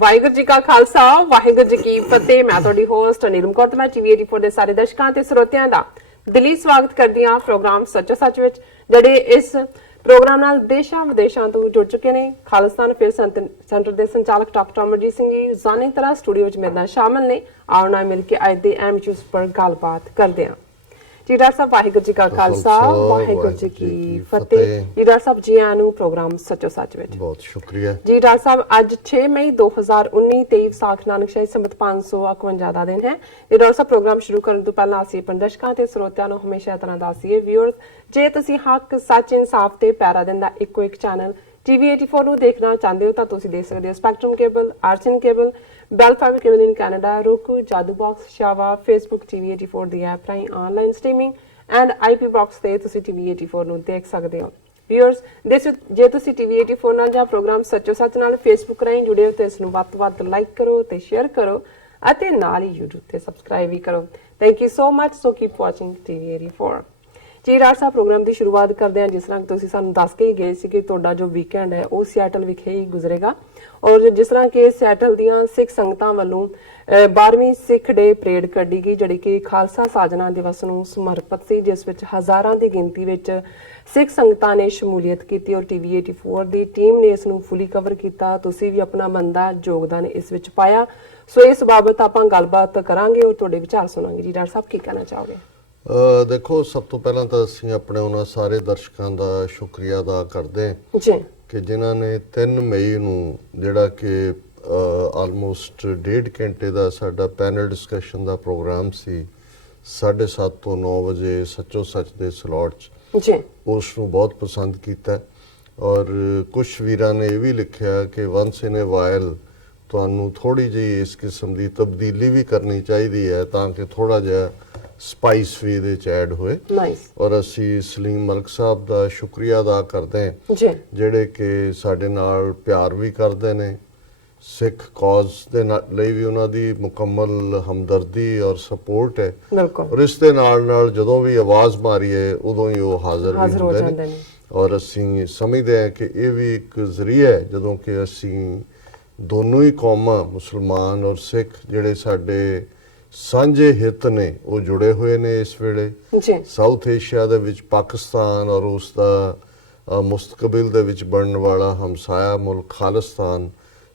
ਵਾਹਿਗੁਰੂ ਜੀ ਕਾ ਖਾਲਸਾ ਵਾਹਿਗੁਰੂ ਜੀ ਕੀ ਫਤਿਹ। ਮੈਂ ਤੁਹਾਡੀ ਹੋਸਟ ਨੀਲਮ ਕੌਰ ਤੇ ਮੈਂ TV84 ਦੇ ਸਾਰੇ ਦਰਸ਼ਕਾਂ ਤੇ ਸਰੋਤਿਆਂ ਦਾ ਦਿਲੀ ਸਵਾਗਤ ਕਰਦੀ ਹਾਂ ਪ੍ਰੋਗਰਾਮ ਸੱਚੋ ਸੱਚ ਵਿੱਚ, ਜਿਹੜੇ ਇਸ ਪ੍ਰੋਗਰਾਮ ਨਾਲ ਦੇਸ਼ਾਂ ਵਿਦੇਸ਼ਾਂ ਤੋਂ ਜੁੜ ਚੁੱਕੇ ਨੇ। ਖਾਲਿਸਤਾਨ ਫਿਰ ਸੈਂਟਰ ਦੇ ਸੰਚਾਲਕ ਡਾਕਟਰ ਅਮਰਜੀਤ ਸਿੰਘ ਜੀ ਰੋਜ਼ਾਨਾ ਤਰ੍ਹਾਂ ਸਟੂਡੀਓ ਵਿੱਚ ਮੇਰੇ ਨਾਲ ਸ਼ਾਮਲ ਨੇ। ਆਓ ਨਾਲ ਮਿਲ ਕੇ ਅੱਜ ਦੇ ਅਹਿਮ ਇਸ਼ੂਜ਼ ਪਰ ਗੱਲਬਾਤ ਕਰਦੇ ਹਾਂ। ਜੀ ਡਾਕਟਰ ਸਾਹਿਬ ਵਾਹਿਗੁਰੂ ਜੀ ਕਾ ਖਾਲਸਾ ਵਾਹਿਗੁਰੂ ਜੀ ਕੀ ਫਤਿਹ। ਜੀ ਡਾਕਟਰ ਸਾਹਿਬ ਜੀ ਆਇਆਂ ਨੂੰ ਪ੍ਰੋਗਰਾਮ ਸੱਚੋ ਸੱਚ ਵਿੱਚ ਬਹੁਤ ਸ਼ੁਕਰੀਆ। ਜੀ ਡਾਕਟਰ ਸਾਹਿਬ ਅੱਜ 6 ਮਈ 2019 23 ਵਿਸਾਖ ਨਾਨਕ ਸ਼ਾਹੀ ਸੰਮਤ 551 ਦਾ ਦਿਨ ਹੈ। ਜੀ ਡਾਕਟਰ ਸਾਹਿਬ ਪ੍ਰੋਗਰਾਮ ਸ਼ੁਰੂ ਕਰਨ ਤੋਂ ਪਹਿਲਾਂ ਅਸੀਂ ਆਪਣੇ ਦਰਸ਼ਕਾਂ ਤੇ ਸਰੋਤਿਆਂ ਨੂੰ ਹਮੇਸ਼ਾ ਤਰ੍ਹਾਂ ਦੱਸੀਏ ਵੀਅਰਸ, ਜੇ ਤੁਸੀਂ ਹੱਕ ਸੱਚ ਇਨਸਾਫ ਤੇ ਪੈਰਾ ਦਿਨ ਦਾ ਇੱਕੋ ਇੱਕ ਚੈਨਲ TV84 ਨੂੰ ਦੇਖਣਾ ਚਾਹੁੰਦੇ ਹੋ ਤਾਂ ਤੁਸੀਂ ਦੇਖ ਸਕਦੇ ਹੋ ਸਪੈਕਟਰਮ ਕੇਬਲ, ਆਰਚਨ cable, Bell fibre cable in Canada, roku, Jadoo box, ਸ਼ਾਵਾ, ਫੇਸਬੁੱਕ TV84 ਦੀ ਐਪ ਰਾਹੀਂ online streaming and IP box ਤੇ ਤੁਸੀਂ TV84 ਨੂੰ ਦੇਖ ਸਕਦੇ ਹੋ। ਵੀਅਰਸ, ਜੇ ਤੁਸੀਂ TV84 ਨਾਲ ਜਾਂ ਪ੍ਰੋਗਰਾਮ ਸੱਚੋ ਸੱਚ ਨਾਲ ਫੇਸਬੁੱਕ ਰਾਹੀਂ ਜੁੜੇ ਹੋ ਤਾਂ ਇਸ ਨੂੰ ਵੱਧ ਤੋਂ ਵੱਧ ਲਾਈਕ ਕਰੋ ਤੇ ਸ਼ੇਅਰ ਕਰੋ ਅਤੇ ਨਾਲ ਹੀ YouTube ਤੇ ਸਬਸਕ੍ਰਾਈਬ ਵੀ ਕਰੋ। Thank you so much. So keep watching TV84। ਜੀ ਡਾਕਟਰ ਸਾਹਿਬ ਪ੍ਰੋਗਰਾਮ ਦੀ ਸ਼ੁਰੂਆਤ ਕਰਦੇ ਹਾਂ। ਜਿਸ ਤਰ੍ਹਾਂ ਤੁਸੀਂ ਸਾਨੂੰ ਦੱਸ ਕੇ ਹੀ ਗਏ ਸੀ ਕਿ ਤੁਹਾਡਾ ਜੋ ਵੀਕਐਂਡ ਹੈ ਉਹ ਸਿਆਟਲ ਵਿਖੇ ਹੀ ਗੁਜ਼ਰੇਗਾ, ਔਰ ਜਿਸ ਤਰ੍ਹਾਂ ਕਿ ਸਿਆਟਲ ਦੀਆਂ ਸਿੱਖ ਸੰਗਤਾਂ ਵੱਲੋਂ 12ਵੀਂ ਸਿੱਖ ਡੇ ਪਰੇਡ ਕੱਢੀ ਗਈ, ਜਿਹੜੀ ਕਿ ਖਾਲਸਾ ਸਾਜਨਾ ਦਿਵਸ ਨੂੰ ਸਮਰਪਿਤ ਸੀ, ਜਿਸ ਵਿੱਚ ਹਜ਼ਾਰਾਂ ਦੀ ਗਿਣਤੀ ਵਿੱਚ ਸਿੱਖ ਸੰਗਤਾਂ ਨੇ ਸ਼ਮੂਲੀਅਤ ਕੀਤੀ ਔਰ TV84 ਦੀ ਟੀਮ ਨੇ ਇਸ ਨੂੰ ਫੁੱਲੀ ਕਵਰ ਕੀਤਾ। ਤੁਸੀਂ ਵੀ ਆਪਣਾ ਬਣਦਾ ਯੋਗਦਾਨ ਇਸ ਵਿੱਚ ਪਾਇਆ। ਸੋ ਇਸ ਬਾਬਤ ਆਪਾਂ ਗੱਲਬਾਤ ਕਰਾਂਗੇ ਔਰ ਤੁਹਾਡੇ ਵਿਚਾਰ ਸੁਣਾਂਗੇ। ਜੀ ਡਾਕਟਰ ਸਾਹਿਬ ਕੀ ਕਹਿਣਾ ਚਾਹੋਗੇ? ਦੇਖੋ, ਸਭ ਤੋਂ ਪਹਿਲਾਂ ਤਾਂ ਅਸੀਂ ਆਪਣੇ ਉਹਨਾਂ ਸਾਰੇ ਦਰਸ਼ਕਾਂ ਦਾ ਸ਼ੁਕਰੀਆ ਅਦਾ ਕਰਦੇ ਹਾਂ ਜੀ ਕਿ ਜਿਨ੍ਹਾਂ ਨੇ 3 ਮਈ ਨੂੰ ਜਿਹੜਾ ਕਿ ਆਲਮੋਸਟ 1.5 ਘੰਟੇ ਦਾ ਸਾਡਾ ਪੈਨਲ ਡਿਸਕਸ਼ਨ ਦਾ ਪ੍ਰੋਗਰਾਮ ਸੀ 7:30 ਤੋਂ 9 ਵਜੇ ਸੱਚੋ ਸੱਚ ਦੇ ਸਲੋਟ 'ਚ, ਜੀ ਉਸ ਨੂੰ ਬਹੁਤ ਪਸੰਦ ਕੀਤਾ। ਔਰ ਕੁਝ ਵੀਰਾਂ ਨੇ ਇਹ ਵੀ ਲਿਖਿਆ ਕਿ ਵਨਸ ਇਨ ਏ ਵਾਈਲ ਤੁਹਾਨੂੰ ਥੋੜ੍ਹੀ ਜਿਹੀ ਇਸ ਕਿਸਮ ਦੀ ਤਬਦੀਲੀ ਵੀ ਕਰਨੀ ਚਾਹੀਦੀ ਹੈ ਤਾਂ ਕਿ ਥੋੜ੍ਹਾ ਜਿਹਾ ਸਪਾਈਸ ਵੀ ਇਹਦੇ 'ਚ ਐਡ ਹੋਏ। ਔਰ ਅਸੀਂ ਸਲੀਮ ਮਲਕ ਸਾਹਿਬ ਦਾ ਸ਼ੁਕਰੀਆ ਅਦਾ ਕਰਦੇ ਹਾਂ ਜਿਹੜੇ ਕਿ ਸਾਡੇ ਨਾਲ ਪਿਆਰ ਵੀ ਕਰਦੇ ਨੇ। ਸਿੱਖ ਕਾਜ਼ ਦੇ ਲਈ ਵੀ ਉਹਨਾਂ ਦੀ ਮੁਕੰਮਲ ਹਮਦਰਦੀ ਔਰ ਸਪੋਰਟ ਹੈ। ਔਰ ਇਸ ਦੇ ਨਾਲ ਨਾਲ ਜਦੋਂ ਵੀ ਆਵਾਜ਼ ਮਾਰੀਏ ਉਦੋਂ ਹੀ ਉਹ ਹਾਜ਼ਰ ਵੀ ਹੁੰਦੇ ਨੇ। ਔਰ ਅਸੀਂ ਸਮਝਦੇ ਹਾਂ ਕਿ ਇਹ ਵੀ ਇੱਕ ਜ਼ਰੀਆ ਹੈ ਜਦੋਂ ਕਿ ਅਸੀਂ ਦੋਨੋਂ ਹੀ ਕੌਮਾਂ ਮੁਸਲਮਾਨ ਔਰ ਸਿੱਖ ਜਿਹੜੇ ਸਾਡੇ ਸਾਂਝੇ ਹਿੱਤ ਨੇ ਉਹ ਜੁੜੇ ਹੋਏ ਨੇ। ਇਸ ਵੇਲੇ ਸਾਊਥ ਏਸ਼ੀਆ ਦੇ ਵਿੱਚ ਪਾਕਿਸਤਾਨ ਔਰ ਉਸ ਦਾ ਮੁਸਤਕਬਲ ਦੇ ਵਿੱਚ ਬਣਨ ਵਾਲਾ ਹਮਸਾਇਆ ਮੁਲਕ ਖਾਲਿਸਤਾਨ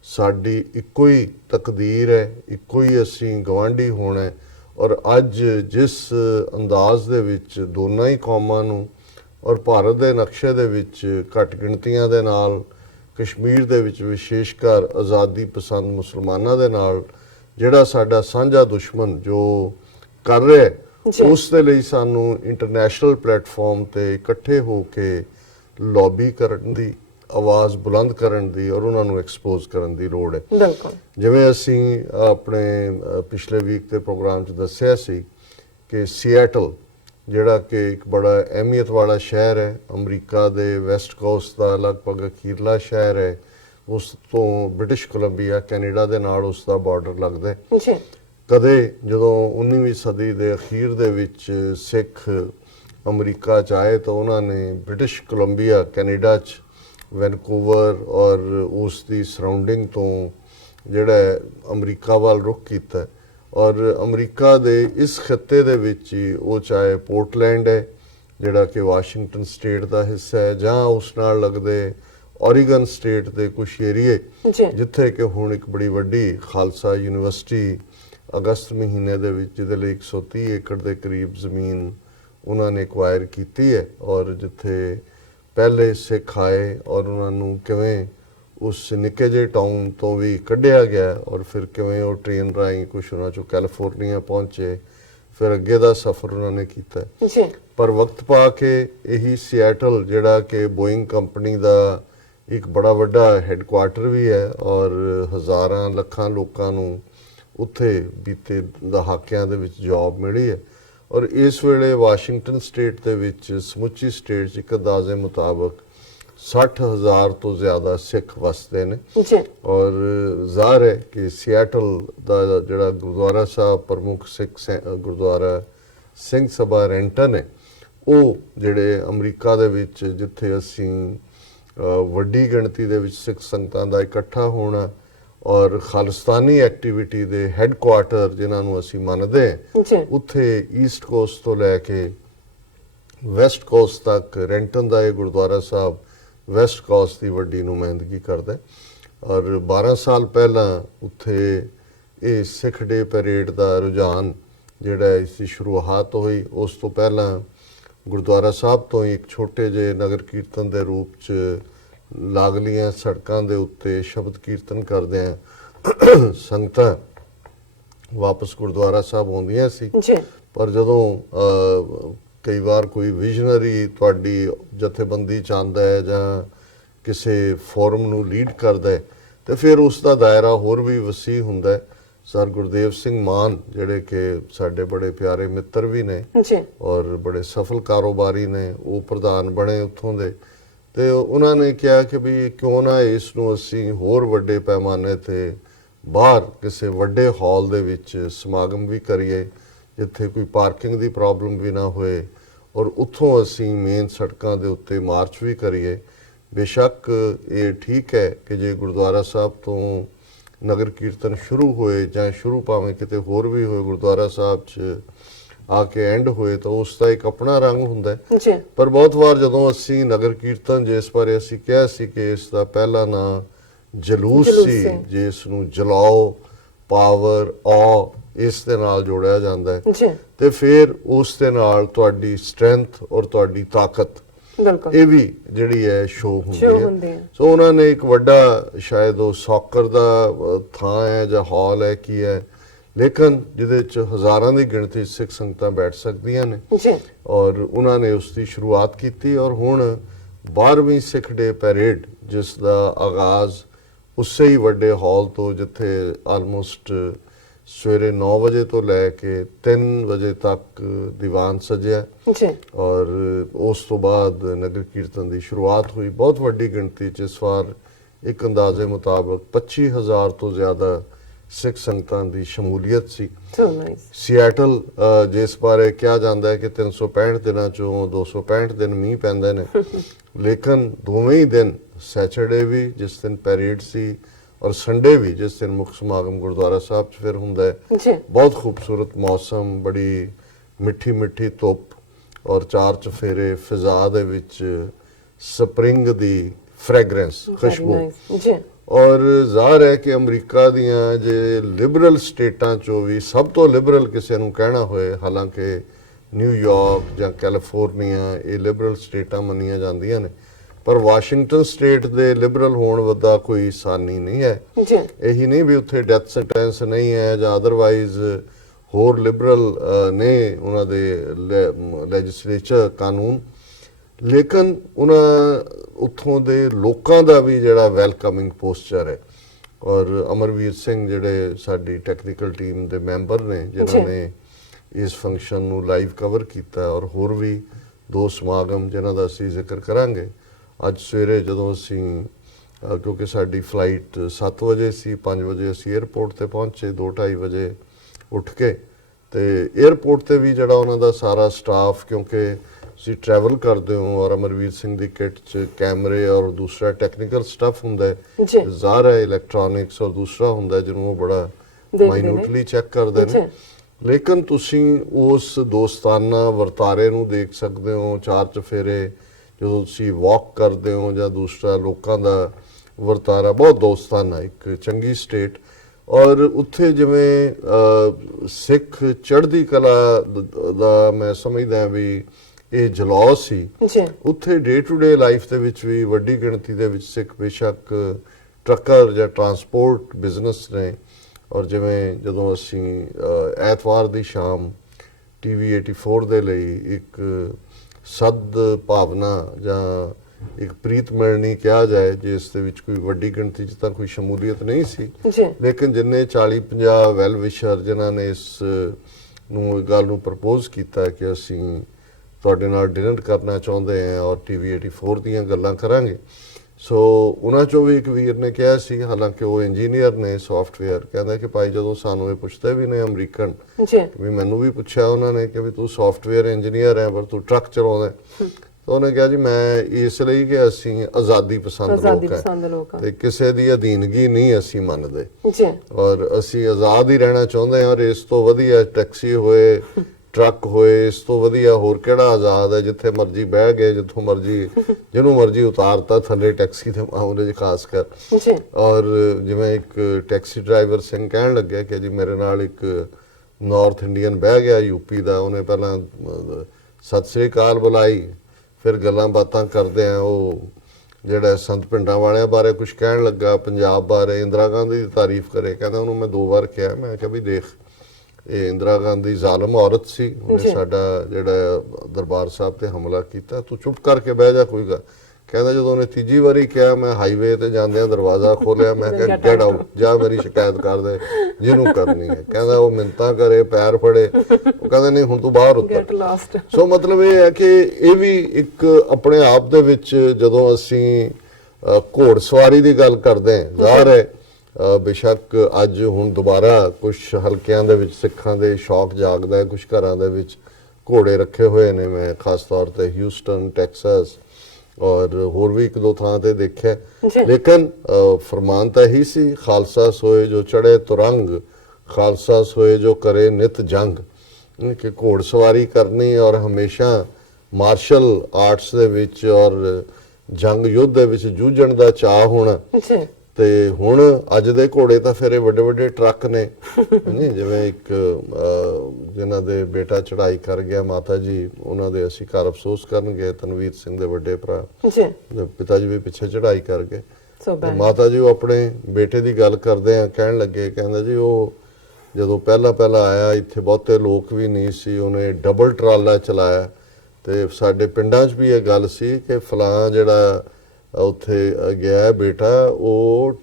ਸਾਡੀ ਇੱਕੋ ਹੀ ਤਕਦੀਰ ਹੈ, ਇੱਕੋ ਹੀ ਅਸੀਂ ਗਵਾਂਢੀ ਹੋਣਾ। ਔਰ ਅੱਜ ਜਿਸ ਅੰਦਾਜ਼ ਦੇ ਵਿੱਚ ਦੋਨਾਂ ਹੀ ਕੌਮਾਂ ਨੂੰ ਔਰ ਭਾਰਤ ਦੇ ਨਕਸ਼ੇ ਦੇ ਵਿੱਚ ਘੱਟ ਗਿਣਤੀਆਂ ਦੇ ਨਾਲ, ਕਸ਼ਮੀਰ ਦੇ ਵਿੱਚ ਵਿਸ਼ੇਸ਼ਕਰ ਆਜ਼ਾਦੀ ਪਸੰਦ ਮੁਸਲਮਾਨਾਂ ਦੇ ਨਾਲ ਜਿਹੜਾ ਸਾਡਾ ਸਾਂਝਾ ਦੁਸ਼ਮਣ ਜੋ ਕਰ ਰਿਹਾ, ਉਸ ਦੇ ਲਈ ਸਾਨੂੰ ਇੰਟਰਨੈਸ਼ਨਲ ਪਲੇਟਫਾਰਮ ਤੇ ਇਕੱਠੇ ਹੋ ਕੇ ਲੌਬੀ ਕਰਨ ਦੀ, ਆਵਾਜ਼ ਬੁਲੰਦ ਕਰਨ ਦੀ ਔਰ ਉਹਨਾਂ ਨੂੰ ਐਕਸਪੋਜ਼ ਕਰਨ ਦੀ ਲੋੜ ਹੈ। ਜਿਵੇਂ ਅਸੀਂ ਆਪਣੇ ਪਿਛਲੇ ਵੀਕ ਦੇ ਪ੍ਰੋਗਰਾਮ 'ਚ ਦੱਸਿਆ ਸੀ ਕਿ ਸਿਆਟਲ ਜਿਹੜਾ ਕਿ ਇੱਕ ਬੜਾ ਅਹਿਮੀਅਤ ਵਾਲਾ ਸ਼ਹਿਰ ਹੈ, ਅਮਰੀਕਾ ਦੇ ਵੈਸਟ ਕੋਸਟ ਦਾ ਲਗਭਗ ਅਖੀਰਲਾ ਸ਼ਹਿਰ ਹੈ। ਉਸ ਤੋਂ ਬ੍ਰਿਟਿਸ਼ ਕੋਲੰਬੀਆ ਕੈਨੇਡਾ ਦੇ ਨਾਲ ਉਸ ਦਾ ਬਾਰਡਰ ਲੱਗਦਾ ਹੈ। ਕਦੇ ਜਦੋਂ 19ਵੀਂ ਸਦੀ ਦੇ ਅਖੀਰ ਦੇ ਵਿੱਚ ਸਿੱਖ ਅਮਰੀਕਾ 'ਚ ਆਏ ਤਾਂ ਉਹਨਾਂ ਨੇ ਬ੍ਰਿਟਿਸ਼ ਕੋਲੰਬੀਆ ਕੈਨੇਡਾ 'ਚ ਵੈਨਕੂਵਰ ਔਰ ਉਸ ਦੀ ਸਰਾਊਂਡਿੰਗ ਤੋਂ ਜਿਹੜਾ ਅਮਰੀਕਾ ਵੱਲ ਰੁਖ ਕੀਤਾ। ਔਰ ਅਮਰੀਕਾ ਦੇ ਇਸ ਖਿੱਤੇ ਦੇ ਵਿੱਚ ਹੀ ਉਹ ਚਾਹੇ ਪੋਰਟਲੈਂਡ ਹੈ ਜਿਹੜਾ ਕਿ ਵਾਸ਼ਿੰਗਟਨ ਸਟੇਟ ਦਾ ਹਿੱਸਾ ਹੈ, ਜਾਂ ਉਸ ਨਾਲ ਲੱਗਦੇ ਔਰੀਗਨ ਸਟੇਟ ਦੇ ਕੁਝ ਏਰੀਏ ਜਿੱਥੇ ਕਿ ਹੁਣ ਇੱਕ ਬੜੀ ਵੱਡੀ ਖਾਲਸਾ ਯੂਨੀਵਰਸਿਟੀ ਅਗਸਤ ਮਹੀਨੇ ਦੇ ਵਿੱਚ ਜਿਹਦੇ ਲਈ 130 ਏਕੜ ਦੇ ਕਰੀਬ ਜ਼ਮੀਨ ਉਹਨਾਂ ਨੇ ਐਕਵਾਇਰ ਕੀਤੀ ਹੈ। ਔਰ ਜਿੱਥੇ ਪਹਿਲੇ ਸਿੱਖ ਆਏ ਔਰ ਉਹਨਾਂ ਨੂੰ ਕਿਵੇਂ ਉਸ ਨਿੱਕੇ ਜਿਹੇ ਟਾਊਨ ਤੋਂ ਵੀ ਕੱਢਿਆ ਗਿਆ ਔਰ ਫਿਰ ਕਿਵੇਂ ਉਹ ਟ੍ਰੇਨ ਰਾਹੀਂ ਕੁਛ ਉਹਨਾਂ 'ਚੋਂ ਕੈਲੀਫੋਰਨੀਆ ਪਹੁੰਚੇ, ਫਿਰ ਅੱਗੇ ਦਾ ਸਫ਼ਰ ਉਹਨਾਂ ਨੇ ਕੀਤਾ। ਪਰ ਵਕਤ ਪਾ ਕੇ ਇਹੀ ਸਿਆਟਲ ਜਿਹੜਾ ਕਿ ਬੋਇੰਗ ਕੰਪਨੀ ਦਾ ਇੱਕ ਬੜਾ ਵੱਡਾ ਹੈੱਡਕੁਆਰਟਰ ਵੀ ਹੈ ਔਰ ਹਜ਼ਾਰਾਂ ਲੱਖਾਂ ਲੋਕਾਂ ਨੂੰ ਉੱਥੇ ਬੀਤੇ ਦਹਾਕਿਆਂ ਦੇ ਵਿੱਚ ਜੌਬ ਮਿਲੀ ਹੈ। ਔਰ ਇਸ ਵੇਲੇ ਵਾਸ਼ਿੰਗਟਨ ਸਟੇਟ ਦੇ ਵਿੱਚ ਸਮੁੱਚੀ ਸਟੇਟ 'ਚ ਇੱਕ ਅੰਦਾਜ਼ੇ ਮੁਤਾਬਕ 60,000 ਤੋਂ ਜ਼ਿਆਦਾ ਸਿੱਖ ਵਸਦੇ ਨੇ। ਔਰ ਜ਼ਾਹਰ ਹੈ ਕਿ ਸਿਆਟਲ ਦਾ ਜਿਹੜਾ ਗੁਰਦੁਆਰਾ ਸਾਹਿਬ ਪ੍ਰਮੁੱਖ ਸਿੱਖ ਗੁਰਦੁਆਰਾ ਸਿੰਘ ਸਭਾ ਰੈਂਟਨ ਹੈ, ਉਹ ਜਿਹੜੇ ਅਮਰੀਕਾ ਦੇ ਵਿੱਚ ਜਿੱਥੇ ਅਸੀਂ ਵੱਡੀ ਗਿਣਤੀ ਦੇ ਵਿੱਚ ਸਿੱਖ ਸੰਗਤਾਂ ਦਾ ਇਕੱਠਾ ਹੋਣਾ ਔਰ ਖਾਲਿਸਤਾਨੀ ਐਕਟੀਵਿਟੀ ਦੇ ਹੈੱਡਕੁਆਰਟਰ ਜਿਨ੍ਹਾਂ ਨੂੰ ਅਸੀਂ ਮੰਨਦੇ ਹਾਂ ਉੱਥੇ ਈਸਟ ਕੋਸਟ ਤੋਂ ਲੈ ਕੇ ਵੈਸਟ ਕੋਸਟ ਤੱਕ ਰੈਂਟਨ ਦਾ ਇਹ ਗੁਰਦੁਆਰਾ ਸਾਹਿਬ ਵੈਸਟ ਕੋਸਟ ਦੀ ਵੱਡੀ ਨੁਮਾਇੰਦਗੀ ਕਰਦਾ ਹੈ। ਔਰ 12 ਸਾਲ ਪਹਿਲਾਂ ਉੱਥੇ ਇਹ ਸਿੱਖ ਡੇ ਪੈਰੇਡ ਦਾ ਰੁਝਾਨ ਜਿਹੜਾ ਇਸ ਦੀ ਸ਼ੁਰੂਆਤ ਹੋਈ। ਉਸ ਤੋਂ ਪਹਿਲਾਂ ਗੁਰਦੁਆਰਾ ਸਾਹਿਬ ਤੋਂ ਇੱਕ ਛੋਟੇ ਜਿਹੇ ਨਗਰ ਕੀਰਤਨ ਦੇ ਰੂਪ 'ਚ ਲਾਗਲੀਆਂ ਸੜਕਾਂ ਦੇ ਉੱਤੇ ਸ਼ਬਦ ਕੀਰਤਨ ਕਰਦਿਆਂ ਸੰਗਤਾਂ ਵਾਪਸ ਗੁਰਦੁਆਰਾ ਸਾਹਿਬ ਆਉਂਦੀਆਂ ਸੀ। ਪਰ ਜਦੋਂ ਕਈ ਵਾਰ ਕੋਈ ਵਿਜ਼ਨਰੀ ਤੁਹਾਡੀ ਜਥੇਬੰਦੀ ਚਾਹੁੰਦਾ ਹੈ ਜਾਂ ਕਿਸੇ ਫੋਰਮ ਨੂੰ ਲੀਡ ਕਰਦਾ ਹੈ ਤੇ ਫਿਰ ਉਸ ਦਾ ਦਾਇਰਾ ਹੋਰ ਵੀ ਵਸੀ ਹੁੰਦਾ ਹੈ। ਸਰ ਗੁਰਦੇਵ ਸਿੰਘ ਮਾਨ ਜਿਹੜੇ ਕਿ ਸਾਡੇ ਬੜੇ ਪਿਆਰੇ ਮਿੱਤਰ ਵੀ ਨੇ ਔਰ ਬੜੇ ਸਫਲ ਕਾਰੋਬਾਰੀ ਨੇ, ਉਹ ਪ੍ਰਧਾਨ ਬਣੇ ਉੱਥੋਂ ਦੇ, ਤੇ ਉਹਨਾਂ ਨੇ ਕਿਹਾ ਕਿ ਵੀ ਕਿਉਂ ਨਾ ਇਸ ਨੂੰ ਅਸੀਂ ਹੋਰ ਵੱਡੇ ਪੈਮਾਨੇ ਤੇ ਬਾਹਰ ਕਿਸੇ ਵੱਡੇ ਹਾਲ ਦੇ ਵਿੱਚ ਸਮਾਗਮ ਵੀ ਕਰੀਏ ਜਿੱਥੇ ਕੋਈ ਪਾਰਕਿੰਗ ਦੀ ਪ੍ਰੋਬਲਮ ਵੀ ਨਾ ਹੋਏ ਔਰ ਉੱਥੋਂ ਅਸੀਂ ਮੇਨ ਸੜਕਾਂ ਦੇ ਉੱਤੇ ਮਾਰਚ ਵੀ ਕਰੀਏ। ਬੇਸ਼ੱਕ ਇਹ ਠੀਕ ਹੈ ਕਿ ਜੇ ਗੁਰਦੁਆਰਾ ਸਾਹਿਬ ਤੋਂ ਨਗਰ ਕੀਰਤਨ ਸ਼ੁਰੂ ਹੋਏ ਜਾਂ ਸ਼ੁਰੂ ਭਾਵੇਂ ਕਿਤੇ ਹੋਰ ਵੀ ਹੋਏ ਗੁਰਦੁਆਰਾ ਸਾਹਿਬ 'ਚ ਆ ਕੇ ਐਂਡ ਹੋਏ ਤਾਂ ਉਸ ਦਾ ਇੱਕ ਆਪਣਾ ਰੰਗ ਹੁੰਦਾ ਹੈ। ਪਰ ਬਹੁਤ ਵਾਰ ਜਦੋਂ ਅਸੀਂ ਨਗਰ ਕੀਰਤਨ ਜਿਸ ਬਾਰੇ ਅਸੀਂ ਕਿਹਾ ਸੀ ਕਿ ਇਸ ਦਾ ਪਹਿਲਾ ਨਾਂ ਜਲੂਸ ਸੀ, ਜਿਸ ਨੂੰ ਜਲਾਓ, ਪਾਵਰ, ਔ ਇਸ ਦੇ ਨਾਲ ਜੋੜਿਆ ਜਾਂਦਾ ਹੈ ਤੇ ਫਿਰ ਉਸ ਦੇ ਨਾਲ ਤੁਹਾਡੀ ਸਟਰੈਂਥ ਔਰ ਤੁਹਾਡੀ ਤਾਕਤ ਇਹ ਵੀ ਜਿਹੜੀ ਹੈ ਸ਼ੋਅ ਹੁੰਦੀ ਹੈ। ਸੋ ਉਹਨਾਂ ਨੇ ਇੱਕ ਵੱਡਾ ਸ਼ਾਇਦ ਉਹ ਸੌਕਰ ਦਾ ਥਾਂ ਹੈ ਜਾਂ ਹਾਲ ਹੈ ਕੀ ਹੈ, ਲੇਕਿਨ ਜਿਹਦੇ ਚ ਹਜ਼ਾਰਾਂ ਦੀ ਗਿਣਤੀ ਸਿੱਖ ਸੰਗਤਾਂ ਬੈਠ ਸਕਦੀਆਂ ਨੇ ਔਰ ਉਹਨਾਂ ਨੇ ਉਸ ਦੀ ਸ਼ੁਰੂਆਤ ਕੀਤੀ। ਔਰ ਹੁਣ 12ਵੀਂ ਸਿੱਖ ਡੇ ਪੈਰੇਡ ਜਿਸ ਦਾ ਆਗਾਜ਼ ਉਸੇ ਹੀ ਵੱਡੇ ਹਾਲ ਤੋਂ ਜਿੱਥੇ ਆਲਮੋਸਟ ਸਵੇਰੇ 9 ਵਜੇ ਤੋਂ ਲੈ ਕੇ 3 ਵਜੇ ਤੱਕ ਦੀਵਾਨ ਸਜਿਆ ਔਰ ਉਸ ਤੋਂ ਬਾਅਦ ਨਗਰ ਕੀਰਤਨ ਦੀ ਸ਼ੁਰੂਆਤ ਹੋਈ। ਬਹੁਤ ਵੱਡੀ ਗਿਣਤੀ 'ਚ ਇਸ ਵਾਰ ਇੱਕ ਅੰਦਾਜ਼ੇ ਮੁਤਾਬਕ 25,000 ਤੋਂ ਜ਼ਿਆਦਾ ਸਿੱਖ ਸੰਗਤਾਂ ਦੀ ਸ਼ਮੂਲੀਅਤ ਸੀ। ਸਿਐਟਲ ਜਿਸ ਬਾਰੇ ਕਿਹਾ ਜਾਂਦਾ ਹੈ ਕਿ 365 ਦਿਨਾਂ ਚੋਂ 265 ਦਿਨ ਮੀਂਹ ਪੈਂਦੇ ਨੇ ਲੇਕਿਨ ਦੋਵੇਂ ਹੀ ਦਿਨ ਸੈਚਰਡੇ ਵੀ ਜਿਸ ਦਿਨ ਪੈਰੇਡ ਸੀ ਔਰ ਸੰਡੇ ਵੀ ਜਿਸ ਦਿਨ ਮੁੱਖ ਸਮਾਗਮ ਗੁਰਦੁਆਰਾ ਸਾਹਿਬ 'ਚ ਫਿਰ ਹੁੰਦਾ ਹੈ। ਬਹੁਤ ਖੂਬਸੂਰਤ ਮੌਸਮ, ਬੜੀ ਮਿੱਠੀ ਮਿੱਠੀ ਧੁੱਪ ਔਰ ਚਾਰ ਚਫੇਰੇ ਫਿਜ਼ਾ ਦੇ ਵਿੱਚ ਸਪਰਿੰਗ ਦੀ ਫ੍ਰੈਗਰੈਂਸ ਖੁਸ਼ਬੂ ਔਰ ਜ਼ਾਹਰ ਹੈ ਕਿ ਅਮਰੀਕਾ ਦੀਆਂ ਜੇ ਲਿਬਰਲ ਸਟੇਟਾਂ 'ਚੋਂ ਵੀ ਸਭ ਤੋਂ ਲਿਬਰਲ ਕਿਸੇ ਨੂੰ ਕਹਿਣਾ ਹੋਏ, ਹਾਲਾਂਕਿ ਨਿਊਯਾਰਕ ਜਾਂ ਕੈਲੀਫੋਰਨੀਆ ਇਹ ਲਿਬਰਲ ਸਟੇਟਾਂ ਮੰਨੀਆਂ ਜਾਂਦੀਆਂ ਨੇ ਪਰ ਵਾਸ਼ਿੰਗਟਨ ਸਟੇਟ ਦੇ ਲਿਬਰਲ ਹੋਣ ਦਾ ਕੋਈ ਸਾਨੀ ਨਹੀਂ ਹੈ। ਇਹੀ ਨਹੀਂ ਵੀ ਉੱਥੇ ਡੈਥ ਸੈਂਟੈਂਸ ਨਹੀਂ ਹੈ ਜਾਂ ਅਦਰਵਾਈਜ਼ ਹੋਰ ਲਿਬਰਲ ਨੇ ਉਹਨਾਂ ਦੇ ਲੈਜਿਸਲੇਚਰ ਕਾਨੂੰਨ, ਲੇਕਿਨ ਉਹਨਾਂ ਉੱਥੋਂ ਦੇ ਲੋਕਾਂ ਦਾ ਵੀ ਜਿਹੜਾ ਵੈਲਕਮਿੰਗ ਪੋਸਚਰ ਹੈ। ਔਰ ਅਮਰਵੀਰ ਸਿੰਘ ਜਿਹੜੇ ਸਾਡੀ ਟੈਕਨੀਕਲ ਟੀਮ ਦੇ ਮੈਂਬਰ ਨੇ ਜਿਨ੍ਹਾਂ ਨੇ ਇਸ ਫੰਕਸ਼ਨ ਨੂੰ ਲਾਈਵ ਕਵਰ ਕੀਤਾ ਔਰ ਹੋਰ ਵੀ 2 ਸਮਾਗਮ ਜਿਨ੍ਹਾਂ ਦਾ ਅਸੀਂ ਜ਼ਿਕਰ ਕਰਾਂਗੇ। ਅੱਜ ਸਵੇਰੇ ਜਦੋਂ ਅਸੀਂ ਕਿਉਂਕਿ ਸਾਡੀ ਫਲਾਈਟ 7 ਵਜੇ ਸੀ, 5 ਵਜੇ ਅਸੀਂ 에ਅਰਪੋਰਟ ਤੇ ਪਹੁੰਚੇ, 2:30 ਵਜੇ ਉੱਠ ਕੇ ਤੇ 에ਅਰਪੋਰਟ ਤੇ ਵੀ ਜਿਹੜਾ ਉਹਨਾਂ ਦਾ ਸਾਰਾ ਸਟਾਫ, ਕਿਉਂਕਿ ਤੁਸੀਂ ਟਰੈਵਲ ਕਰਦੇ ਹੋ ਔਰ ਅਮਰਵੀਰ ਸਿੰਘ ਦੀ ਕਿੱਟ 'ਚ ਕੈਮਰੇ ਔਰ ਦੂਸਰਾ ਟੈਕਨੀਕਲ ਸਟਾਫ ਹੁੰਦਾ ਹੈ, ਜ਼ਾਹਰ ਹੈ ਇਲੈਕਟ੍ਰੋਨਿਕਸ ਔਰ ਦੂਸਰਾ ਹੁੰਦਾ ਜਿਹਨੂੰ ਉਹ ਬੜਾ ਮਾਈਨਿਊਟਲੀ ਚੈੱਕ ਕਰਦੇ ਨੇ, ਲੇਕਿਨ ਤੁਸੀਂ ਉਸ ਦੋਸਤਾਨਾ ਵਰਤਾਰੇ ਨੂੰ ਦੇਖ ਸਕਦੇ ਹੋ। ਚਾਰ ਚਫੇਰੇ ਜਦੋਂ ਤੁਸੀਂ ਵਾਕ ਕਰਦੇ ਹੋ ਜਾਂ ਦੂਸਰਾ ਲੋਕਾਂ ਦਾ ਵਰਤਾਰਾ ਬਹੁਤ ਦੋਸਤਾਨਾ, ਇੱਕ ਚੰਗੀ ਸਟੇਟ। ਔਰ ਉੱਥੇ ਜਿਵੇਂ ਸਿੱਖ ਚੜ੍ਹਦੀ ਕਲਾ ਦਾ ਮੈਂ ਸਮਝਦਾ ਵੀ ਇਹ ਜਲੌ ਸੀ, ਉੱਥੇ ਡੇ ਟੂ ਡੇ ਲਾਈਫ ਦੇ ਵਿੱਚ ਵੀ ਵੱਡੀ ਗਿਣਤੀ ਦੇ ਵਿੱਚ ਸਿੱਖ ਬੇਸ਼ੱਕ ਟਰੱਕਰ ਜਾਂ ਟਰਾਂਸਪੋਰਟ ਬਿਜ਼ਨਸ ਨੇ। ਔਰ ਜਿਵੇਂ ਜਦੋਂ ਅਸੀਂ ਐਤਵਾਰ ਦੀ ਸ਼ਾਮ TV 84 ਦੇ ਲਈ ਇੱਕ ਸਦ ਭਾਵਨਾ ਜਾਂ ਇੱਕ ਪ੍ਰੀਤ ਮਿਲਣੀ ਕਿਹਾ ਜਾਏ ਜਿਸ ਦੇ ਵਿੱਚ ਕੋਈ ਵੱਡੀ ਗਿਣਤੀ 'ਚ ਤਾਂ ਕੋਈ ਸ਼ਮੂਲੀਅਤ ਨਹੀਂ ਸੀ, ਲੇਕਿਨ ਜਿੰਨੇ 40-50 ਵੈਲ ਵਿਸ਼ਰ ਜਿਨ੍ਹਾਂ ਨੇ ਇਸ ਨੂੰ ਗੱਲ ਨੂੰ ਪ੍ਰਪੋਜ਼ ਕੀਤਾ ਕਿ ਅਸੀਂ ਤੁਹਾਡੇ ਨਾਲ ਡਿਨਰ ਕਰਨਾ ਚਾਹੁੰਦੇ ਹਾਂ ਔਰ TV 84 ਦੀਆਂ ਗੱਲਾਂ ਕਰਾਂਗੇ। ਸੋ ਉਹਨਾਂ 'ਚੋਂ ਵੀ ਇੱਕ ਵੀਰ ਨੇ ਕਿਹਾ ਸੀ, ਹਾਲਾਂਕਿ ਉਹ ਇੰਜੀਨੀਅਰ ਨੇ ਸੌਫਟਵੇਅਰ, ਕਹਿੰਦਾ ਕਿ ਭਾਈ ਜਦੋਂ ਸਾਨੂੰ ਇਹ ਪੁੱਛਦੇ ਵੀ ਨੇ ਅਮਰੀਕਨ ਵੀ ਮੈਨੂੰ ਵੀ ਪੁੱਛਿਆ ਉਹਨਾਂ ਨੇ ਕਿ ਵੀ ਤੂੰ ਸੌਫਟਵੇਅਰ ਇੰਜੀਨੀਅਰ ਹੈ ਪਰ ਤੂੰ ਟਰੱਕ ਚਲਾਉਂਦਾ ਤਾਂ ਉਹਨੇ ਕਿਹਾ ਜੀ ਮੈਂ ਇਸ ਲਈ ਕਿ ਅਸੀਂ ਆਜ਼ਾਦੀ ਪਸੰਦ ਲੋਕ ਹੈ ਤੇ ਕਿਸੇ ਦੀ ਅਧੀਨਗੀ ਨਹੀਂ ਅਸੀਂ ਮੰਨਦੇ ਜੀ ਔਰ ਅਸੀਂ ਆਜ਼ਾਦ ਹੀ ਰਹਿਣਾ ਚਾਹੁੰਦੇ ਹਾਂ। ਔਰ ਇਸ ਤੋਂ ਵਧੀਆ ਟੈਕਸੀ ਹੋਏ, ਟਰੱਕ ਹੋਏ, ਇਸ ਤੋਂ ਵਧੀਆ ਹੋਰ ਕਿਹੜਾ ਆਜ਼ਾਦ ਹੈ, ਜਿੱਥੇ ਮਰਜ਼ੀ ਬਹਿ ਗਏ, ਜਿੱਥੋਂ ਮਰਜ਼ੀ ਜਿਹਨੂੰ ਮਰਜ਼ੀ ਉਤਾਰਤਾ ਥੱਲੇ ਟੈਕਸੀ ਦੇ ਮਾਮਲੇ 'ਚ ਖਾਸ ਕਰ। ਔਰ ਜਿਵੇਂ ਇੱਕ ਟੈਕਸੀ ਡਰਾਈਵਰ ਸਿੰਘ ਕਹਿਣ ਲੱਗਿਆ ਕਿ ਜੀ ਮੇਰੇ ਨਾਲ ਇੱਕ ਨਾਰਥ ਇੰਡੀਅਨ ਬਹਿ ਗਿਆ ਯੂਪੀ ਦਾ, ਉਹਨੇ ਪਹਿਲਾਂ ਸਤਿ ਸ੍ਰੀ ਅਕਾਲ ਬੁਲਾਈ, ਫਿਰ ਗੱਲਾਂ ਬਾਤਾਂ ਕਰਦੇ ਆ ਉਹ ਜਿਹੜਾ ਸੰਤ ਪਿੰਡਾਂ ਵਾਲਿਆਂ ਬਾਰੇ ਕੁਝ ਕਹਿਣ ਲੱਗਾ, ਪੰਜਾਬ ਬਾਰੇ, ਇੰਦਰਾ ਗਾਂਧੀ ਦੀ ਤਾਰੀਫ ਕਰੇ। ਕਹਿੰਦਾ ਉਹਨੂੰ ਮੈਂ 2 ਵਾਰ ਕਿਹਾ, ਮੈਂ ਕਿਹਾ ਵੀ ਦੇਖ ਇਹ ਇੰਦਰਾ ਗਾਂਧੀ ਜ਼ਾਲਮ ਔਰਤ ਸੀ, ਉਹਨੇ ਸਾਡਾ ਜਿਹੜਾ ਦਰਬਾਰ ਸਾਹਿਬ ਤੇ ਹਮਲਾ ਕੀਤਾ, ਤੂੰ ਚੁੱਪ ਕਰਕੇ ਬਹਿ ਜਾ ਕੋਈ ਗੱਲ। ਕਹਿੰਦਾ ਜਦੋਂ ਉਹਨੇ 3ਜੀ ਵਾਰੀ ਕਿਹਾ, ਮੈਂ ਹਾਈਵੇ ਤੇ ਜਾਂਦਿਆਂ ਦਰਵਾਜ਼ਾ ਖੋਲਿਆ, ਮੈਂ ਕਿਹਾ ਗੈਟ ਆਊਟ, ਜਾ ਮੇਰੀ ਸ਼ਿਕਾਇਤ ਕਰ ਦੇ ਜਿਹਨੂੰ ਕਰਨੀ ਹੈ। ਕਹਿੰਦਾ ਉਹ ਮਿੰਨਤਾਂ ਕਰੇ, ਪੈਰ ਫੜੇ, ਉਹ ਕਹਿੰਦਾ ਨਹੀਂ ਹੁਣ ਤੂੰ ਬਾਹਰ ਉਤਰ। ਸੋ ਮਤਲਬ ਇਹ ਹੈ ਕਿ ਇਹ ਵੀ ਇੱਕ ਆਪਣੇ ਆਪ ਦੇ ਵਿੱਚ ਜਦੋਂ ਅਸੀਂ ਘੋੜ ਸਵਾਰੀ ਦੀ ਗੱਲ ਕਰਦੇ ਹਾਂ, ਜ਼ਾਹਰ ਹੈ ਬੇਸ਼ੱਕ ਅੱਜ ਹੁਣ ਦੁਬਾਰਾ ਕੁਝ ਹਲਕਿਆਂ ਦੇ ਵਿੱਚ ਸਿੱਖਾਂ ਦੇ ਸ਼ੌਕ ਜਾਗਦਾ ਹੈ, ਕੁਝ ਘਰਾਂ ਦੇ ਵਿੱਚ ਘੋੜੇ ਰੱਖੇ ਹੋਏ ਨੇ। ਮੈਂ ਖਾਸ ਤੌਰ ਤੇ ਹਿਊਸਟਨ, ਟੈਕਸਸ ਔਰ ਹੋਰ ਵੀ 1-2 ਥਾਂ ਤੇ ਦੇਖਿਆ। ਲੇਕਿਨ ਫਰਮਾਨ ਤਾਂ ਇਹੀ ਸੀ, ਖਾਲਸਾ ਸੋਏ ਜੋ ਚੜੇ ਤੁਰੰਗ, ਖਾਲਸਾ ਸੋਏ ਜੋ ਕਰੇ ਨਿਤ ਜੰਗ, ਕਿ ਘੋੜ ਸਵਾਰੀ ਕਰਨੀ ਔਰ ਹਮੇਸ਼ਾ ਮਾਰਸ਼ਲ ਆਰਟਸ ਦੇ ਵਿੱਚ ਔਰ ਜੰਗ ਯੁੱਧ ਦੇ ਵਿੱਚ ਜੂਝਣ ਦਾ ਚਾਅ ਹੋਣਾ। ਤੇ ਹੁਣ ਅੱਜ ਦੇ ਘੋੜੇ ਤਾਂ ਫਿਰ ਇਹ ਵੱਡੇ ਵੱਡੇ ਟਰੱਕ ਨੇ, ਜਿਵੇਂ ਇੱਕ ਜਿਨ੍ਹਾਂ ਦੇ ਬੇਟਾ ਚੜ੍ਹਾਈ ਕਰ ਗਿਆ, ਮਾਤਾ ਜੀ ਉਹਨਾਂ ਦੇ ਅਸੀਂ ਘਰ ਅਫਸੋਸ ਕਰਨਗੇ, ਤਨਵੀਰ ਸਿੰਘ ਦੇ ਵੱਡੇ ਭਰਾ ਪਿਤਾ ਜੀ ਵੀ ਪਿੱਛੇ ਚੜ੍ਹਾਈ ਕਰ ਗਏ। ਮਾਤਾ ਜੀ ਉਹ ਆਪਣੇ ਬੇਟੇ ਦੀ ਗੱਲ ਕਰਦੇ ਆ, ਕਹਿਣ ਲੱਗੇ, ਕਹਿੰਦਾ ਜੀ ਉਹ ਜਦੋਂ ਪਹਿਲਾਂ ਆਇਆ ਇੱਥੇ ਬਹੁਤੇ ਲੋਕ ਵੀ ਨਹੀਂ ਸੀ, ਉਹਨੇ ਡਬਲ ਟਰਾਲਾ ਚਲਾਇਆ ਤੇ ਸਾਡੇ ਪਿੰਡਾਂ 'ਚ ਵੀ ਇਹ ਗੱਲ ਸੀ ਕਿ ਫਲਾਂ ਜਿਹੜਾ ਉੱਥੇ ਗਿਆ ਬੇਟਾ ਉਹ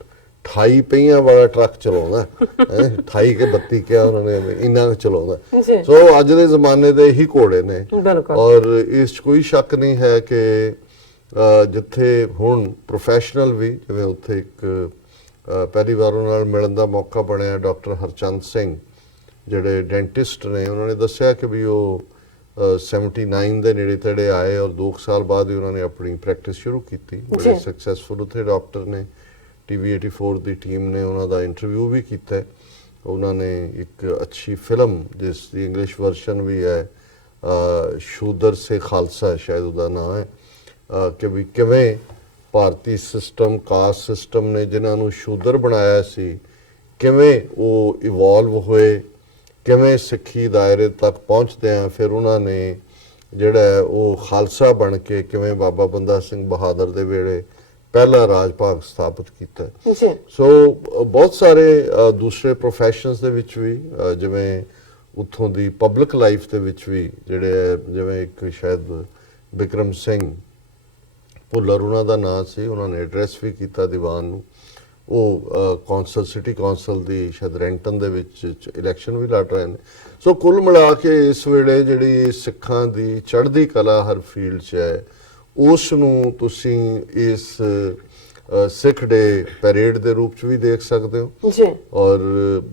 28 ਪਹੀਆਂ ਵਾਲਾ ਟਰੱਕ ਚਲਾਉਂਦਾ, 28 ਕੇ 32 ਕਿਹਾ ਉਹਨਾਂ ਨੇ, ਇੰਨਾ ਚਲਾਉਂਦਾ। ਸੋ ਅੱਜ ਦੇ ਜ਼ਮਾਨੇ ਦੇ ਹੀ ਘੋੜੇ ਨੇ ਔਰ ਇਸ 'ਚ ਕੋਈ ਸ਼ੱਕ ਨਹੀਂ ਹੈ ਕਿ ਜਿੱਥੇ ਹੁਣ ਪ੍ਰੋਫੈਸ਼ਨਲ ਵੀ, ਜਿਵੇਂ ਉੱਥੇ ਇੱਕ ਪਹਿਲੀ ਵਾਰ ਉਹਨਾਂ ਨਾਲ ਮਿਲਣ ਦਾ ਮੌਕਾ ਬਣਿਆ ਡਾਕਟਰ ਹਰਚੰਦ ਸਿੰਘ ਜਿਹੜੇ ਡੈਂਟਿਸਟ ਨੇ, ਉਹਨਾਂ ਨੇ ਦੱਸਿਆ ਕਿ ਵੀ ਉਹ 79 ਦੇ ਨੇੜੇ ਤੇੜੇ ਆਏ ਔਰ 2 ਸਾਲ ਬਾਅਦ ਹੀ ਉਹਨਾਂ ਨੇ ਆਪਣੀ ਪ੍ਰੈਕਟਿਸ ਸ਼ੁਰੂ ਕੀਤੀ। ਬੜੇ ਸਕਸੈਸਫੁਲ ਉੱਥੇ ਡਾਕਟਰ ਨੇ। TV 84 ਦੀ ਟੀਮ ਨੇ ਉਹਨਾਂ ਦਾ ਇੰਟਰਵਿਊ ਵੀ ਕੀਤਾ। ਉਹਨਾਂ ਨੇ ਇੱਕ ਅੱਛੀ ਫਿਲਮ ਜਿਸ ਦੀ ਇੰਗਲਿਸ਼ ਵਰਸ਼ਨ ਵੀ ਹੈ, ਸ਼ੂਦਰ ਸੇ ਖਾਲਸਾ ਸ਼ਾਇਦ ਉਹਦਾ ਨਾਮ ਹੈ, ਕਿ ਵੀ ਕਿਵੇਂ ਭਾਰਤੀ ਸਿਸਟਮ, ਕਾਸਟ ਸਿਸਟਮ ਨੇ ਜਿਨ੍ਹਾਂ ਨੂੰ ਸ਼ੂਦਰ ਬਣਾਇਆ ਸੀ, ਕਿਵੇਂ ਉਹ ਇਵੋਲਵ ਹੋਏ, ਕਿਵੇਂ ਸਿੱਖੀ ਦਾਇਰੇ ਤੱਕ ਪਹੁੰਚਦੇ ਆ, ਫਿਰ ਉਹਨਾਂ ਨੇ ਜਿਹੜਾ ਉਹ ਖਾਲਸਾ ਬਣ ਕੇ ਕਿਵੇਂ ਬਾਬਾ ਬੰਦਾ ਸਿੰਘ ਬਹਾਦਰ ਦੇ ਵੇਲੇ ਪਹਿਲਾ ਰਾਜ ਭਾਗ ਸਥਾਪਿਤ ਕੀਤਾ। ਸੋ ਬਹੁਤ ਸਾਰੇ ਦੂਸਰੇ ਪ੍ਰੋਫੈਸ਼ਨਸ ਦੇ ਵਿੱਚ ਵੀ, ਜਿਵੇਂ ਉੱਥੋਂ ਦੀ ਪਬਲਿਕ ਲਾਈਫ ਦੇ ਵਿੱਚ ਵੀ ਜਿਹੜੇ, ਜਿਵੇਂ ਇੱਕ ਸ਼ਾਇਦ ਬਿਕਰਮ ਸਿੰਘ ਭੁੱਲਰ ਉਹਨਾਂ ਦਾ ਨਾਂ ਸੀ, ਉਹਨਾਂ ਨੇ ਐਡਰੈਸ ਵੀ ਕੀਤਾ ਦੀਵਾਨ ਨੂੰ। ਉਹ ਕੌਂਸਲ, ਸਿਟੀ ਕੌਂਸਲ ਦੀ ਸ਼ਾਇਦ ਰੈਂਟਨ ਦੇ ਵਿੱਚ ਇਲੈਕਸ਼ਨ ਵੀ ਲੜ ਰਹੇ ਨੇ। ਸੋ ਕੁੱਲ ਮਿਲਾ ਕੇ ਇਸ ਵੇਲੇ ਜਿਹੜੀ ਸਿੱਖਾਂ ਦੀ ਚੜ੍ਹਦੀ ਕਲਾ ਹਰ ਫੀਲਡ 'ਚ ਹੈ, ਉਸ ਨੂੰ ਤੁਸੀਂ ਇਸ ਸਿੱਖ ਡੇ ਪੈਰੇਡ ਦੇ ਰੂਪ 'ਚ ਵੀ ਦੇਖ ਸਕਦੇ ਹੋ। ਔਰ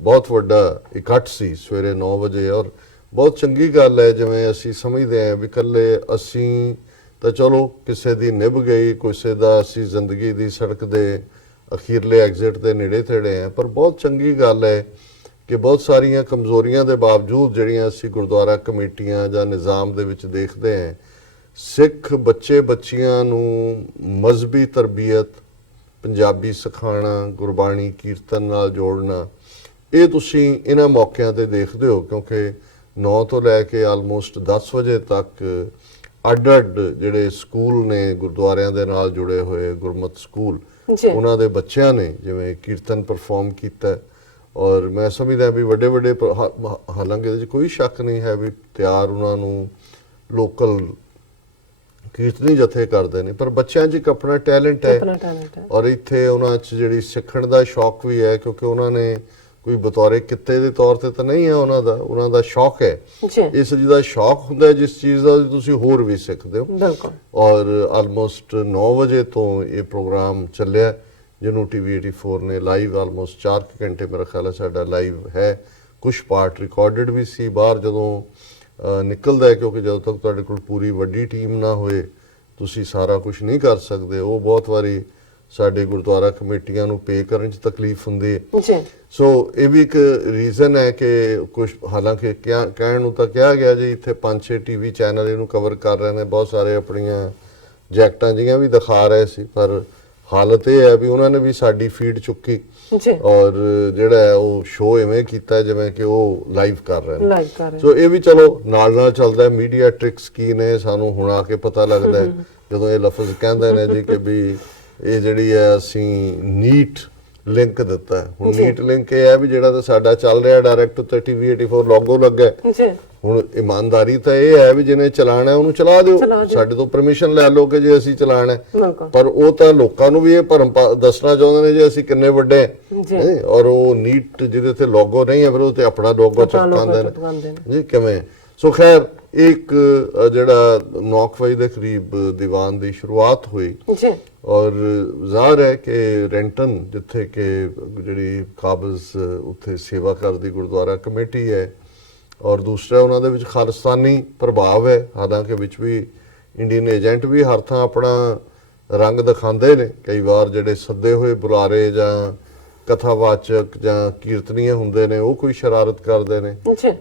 ਬਹੁਤ ਵੱਡਾ ਇਕੱਠ ਸੀ ਸਵੇਰੇ 9 ਵਜੇ ਔਰ ਬਹੁਤ ਚੰਗੀ ਗੱਲ ਹੈ। ਜਿਵੇਂ ਅਸੀਂ ਸਮਝਦੇ ਹਾਂ ਵੀ ਇਕੱਲੇ ਅਸੀਂ ਤਾਂ ਚਲੋ ਕਿਸੇ ਦੀ ਨਿਭ ਗਈ, ਕਿਸੇ ਦਾ ਅਸੀਂ ਜ਼ਿੰਦਗੀ ਦੀ ਸੜਕ ਦੇ ਅਖੀਰਲੇ ਐਗਜ਼ਿਟ ਦੇ ਨੇੜੇ ਤੇੜੇ ਆ, ਪਰ ਬਹੁਤ ਚੰਗੀ ਗੱਲ ਹੈ ਕਿ ਬਹੁਤ ਸਾਰੀਆਂ ਕਮਜ਼ੋਰੀਆਂ ਦੇ ਬਾਵਜੂਦ ਜਿਹੜੀਆਂ ਅਸੀਂ ਗੁਰਦੁਆਰਾ ਕਮੇਟੀਆਂ ਜਾਂ ਨਿਜ਼ਾਮ ਦੇ ਵਿੱਚ ਦੇਖਦੇ ਹਾਂ, ਸਿੱਖ ਬੱਚੇ ਬੱਚੀਆਂ ਨੂੰ ਮਜ਼ਹਬੀ ਤਰਬੀਅਤ, ਪੰਜਾਬੀ ਸਿਖਾਉਣਾ, ਗੁਰਬਾਣੀ ਕੀਰਤਨ ਨਾਲ ਜੋੜਨਾ, ਇਹ ਤੁਸੀਂ ਇਹਨਾਂ ਮੌਕਿਆਂ ਤੇ ਦੇਖਦੇ ਹੋ। ਕਿਉਂਕਿ 9 ਤੋਂ ਲੈ ਕੇ ਆਲਮੋਸਟ 10 ਵਜੇ ਤੱਕ ਅੱਡ-ਅੱਡ ਜਿਹੜੇ ਸਕੂਲ ਨੇ ਗੁਰਦੁਆਰਿਆਂ ਦੇ ਨਾਲ ਜੁੜੇ ਹੋਏ, ਗੁਰਮਤ ਸਕੂਲ, ਉਹਨਾਂ ਦੇ ਬੱਚਿਆਂ ਨੇ ਜਿਵੇਂ ਕੀਰਤਨ ਪਰਫਾਰਮ ਕੀਤਾ। ਔਰ ਮੈਂ ਸਮਝਦਾ ਵੀ ਵੱਡੇ ਵੱਡੇ, ਹਾਲਾਂਕਿ ਇਹਦੇ 'ਚ ਕੋਈ ਸ਼ੱਕ ਨਹੀਂ ਹੈ ਵੀ ਤਿਆਰ ਉਹਨਾਂ ਨੂੰ ਲੋਕਲ ਕੀਰਤਨੀ ਜਥੇ ਕਰਦੇ ਨੇ, ਪਰ ਬੱਚਿਆਂ 'ਚ ਇੱਕ ਆਪਣਾ ਟੈਲੈਂਟ ਹੈ ਔਰ ਇੱਥੇ ਉਹਨਾਂ 'ਚ ਜਿਹੜੀ ਸਿੱਖਣ ਦਾ ਸ਼ੌਕ ਵੀ ਹੈ, ਕਿਉਂਕਿ ਉਹਨਾਂ ਨੇ ਕੋਈ ਬਤੌਰੇ ਕਿੱਤੇ ਦੇ ਤੌਰ ਤੇ ਤਾਂ ਨਹੀਂ ਹੈ, ਉਹਨਾਂ ਦਾ ਸ਼ੌਕ ਹੈ। ਇਸ ਚੀਜ਼ ਦਾ ਸ਼ੌਕ ਹੁੰਦਾ ਜਿਸ ਚੀਜ਼ ਦਾ ਤੁਸੀਂ ਹੋਰ ਵੀ ਸਿੱਖਦੇ ਹੋ। ਔਰ ਆਲਮੋਸਟ 9 ਵਜੇ ਤੋਂ ਇਹ ਪ੍ਰੋਗਰਾਮ ਚੱਲਿਆ, ਜਿਹਨੂੰ TV 84 ਨੇ ਲਾਈਵ ਆਲਮੋਸਟ 4 ਘੰਟੇ ਮੇਰਾ ਖਿਆਲ ਹੈ ਸਾਡਾ ਲਾਈਵ ਹੈ। ਕੁਝ ਪਾਰਟ ਰਿਕਾਰਡਡ ਵੀ ਸੀ, ਬਾਹਰ ਜਦੋਂ ਨਿਕਲਦਾ ਹੈ, ਕਿਉਂਕਿ ਜਦੋਂ ਤੱਕ ਤੁਹਾਡੇ ਕੋਲ ਪੂਰੀ ਵੱਡੀ ਟੀਮ ਨਾ ਹੋਏ ਤੁਸੀਂ ਸਾਰਾ ਕੁਝ ਨਹੀਂ ਕਰ ਸਕਦੇ। ਉਹ ਬਹੁਤ ਵਾਰੀ ਸਾਡੇ ਗੁਰਦੁਆਰਾ ਕਮੇਟੀਆਂ ਨੂੰ ਪੇ ਕਰਨ 'ਚ ਤਕਲੀਫ ਹੁੰਦੀ ਹੈ ਜੀ। ਸੋ ਇਹ ਵੀ ਇੱਕ ਰੀਜ਼ਨ ਹੈ ਕਿ ਕੁਝ, ਹਾਲਾਂਕਿ ਕਹਿਣ ਨੂੰ ਤਾਂ ਕਿਹਾ ਗਿਆ ਜੀ ਇੱਥੇ 5-6 ਟੀਵੀ ਚੈਨਲ ਇਹਨੂੰ ਕਵਰ ਕਰ ਰਹੇ ਨੇ, ਬਹੁਤ ਸਾਰੇ ਆਪਣੀਆਂ ਜੈਕਟਾਂ ਜੀਆਂ ਵੀ ਦਿਖਾ ਰਹੇ ਸੀ, ਪਰ ਹਾਲਤ ਇਹ ਹੈ ਵੀ ਉਹਨਾਂ ਨੇ ਵੀ ਸਾਡੀ ਫੀਡ ਚੁੱਕੀ ਔਰ ਜਿਹੜਾ ਹੈ ਉਹ ਸ਼ੋਅ ਇਵੇਂ ਕੀਤਾ ਜਿਵੇਂ ਕਿ ਉਹ ਲਾਈਵ ਕਰ ਰਹੇ ਨੇ। ਸੋ ਇਹ ਵੀ ਚਲੋ ਨਾਲ ਨਾਲ ਚੱਲਦਾ ਹੈ। ਮੀਡੀਆ ਟ੍ਰਿਕਸ ਕੀ ਨੇ ਸਾਨੂੰ ਹੁਣ ਆ ਕੇ ਪਤਾ ਲੱਗਦਾ ਹੈ ਜਦੋਂ ਇਹ ਲਫ਼ਜ਼ ਕਹਿੰਦੇ ਨੇ ਜੀ ਕਿ ਵੀ ਇਹ ਜਿਹੜੀ ਹੈ ਅਸੀਂ ਨੀਟ ਲਿੰਕ ਦਿੱਤਾ। ਹੁਣ ਨੀਟ ਲਿੰਕ ਇਹ ਹੈ ਵੀ ਜਿਹੜਾ ਤਾਂ ਸਾਡਾ ਚੱਲ ਰਿਹਾ ਡਾਇਰੈਕਟ ਉੱਤੇ TV 84 ਲੋਗੋ ਲੱਗਾ। ਹੁਣ ਇਮਾਨਦਾਰੀ ਤਾਂ ਇਹ ਹੈ ਵੀ ਜਿਹਨੇ ਚਲਾਣਾ ਉਹਨੂੰ ਚਲਾ ਦਿਓ, ਸਾਡੇ ਤੋਂ ਪਰਮਿਸ਼ਨ ਲੈ ਲਓ ਕਿ ਜੇ ਅਸੀਂ ਚਲਾਣਾ, ਪਰ ਉਹ ਤਾਂ ਲੋਕਾਂ ਨੂੰ ਵੀ ਇਹ ਭਰਮ ਦੱਸਣਾ ਚਾਹੁੰਦੇ ਨੇ ਜੇ ਅਸੀਂ ਕਿੰਨੇ ਵੱਡੇ ਔਰ ਉਹ ਨੀਟ ਜਿਹਦੇ ਤੇ ਲੋਗੋ ਨਹੀਂ ਹੈ ਫਿਰ ਉਹ ਤੇ ਆਪਣਾ ਲੋਗੋ ਚਪਕਾਉਂਦੇ ਨੇ ਜੀ ਕਿਵੇਂ। ਸੋ ਖੈਰ ਇੱਕ ਜਿਹੜਾ 9 ਵਜੇ ਦੇ ਕਰੀਬ ਦੀਵਾਨ ਦੀ ਸ਼ੁਰੂਆਤ ਹੋਈ ਔਰ ਜ਼ਾਹਰ ਹੈ ਕਿ ਰੈਂਟਨ ਜਿੱਥੇ ਕਿ ਜਿਹੜੀ ਕਾਬਜ਼ ਉੱਥੇ ਸੇਵਾ ਕਰਦੀ ਗੁਰਦੁਆਰਾ ਕਮੇਟੀ ਹੈ ਔਰ ਦੂਸਰਾ ਉਹਨਾਂ ਦੇ ਵਿੱਚ ਖਾਲਿਸਤਾਨੀ ਪ੍ਰਭਾਵ ਹੈ, ਹਾਲਾਂਕਿ ਵਿੱਚ ਵੀ ਇੰਡੀਅਨ ਏਜੰਟ ਵੀ ਹਰ ਥਾਂ ਆਪਣਾ ਰੰਗ ਦਿਖਾਉਂਦੇ ਨੇ। ਕਈ ਵਾਰ ਜਿਹੜੇ ਸੱਦੇ ਹੋਏ ਬੁਲਾਰੇ ਜਾਂ ਕਥਾਵਾਚਕ ਜਾਂ ਕੀਰਤਨੀਏ ਹੁੰਦੇ ਨੇ ਉਹ ਕੋਈ ਸ਼ਰਾਰਤ ਕਰਦੇ ਨੇ।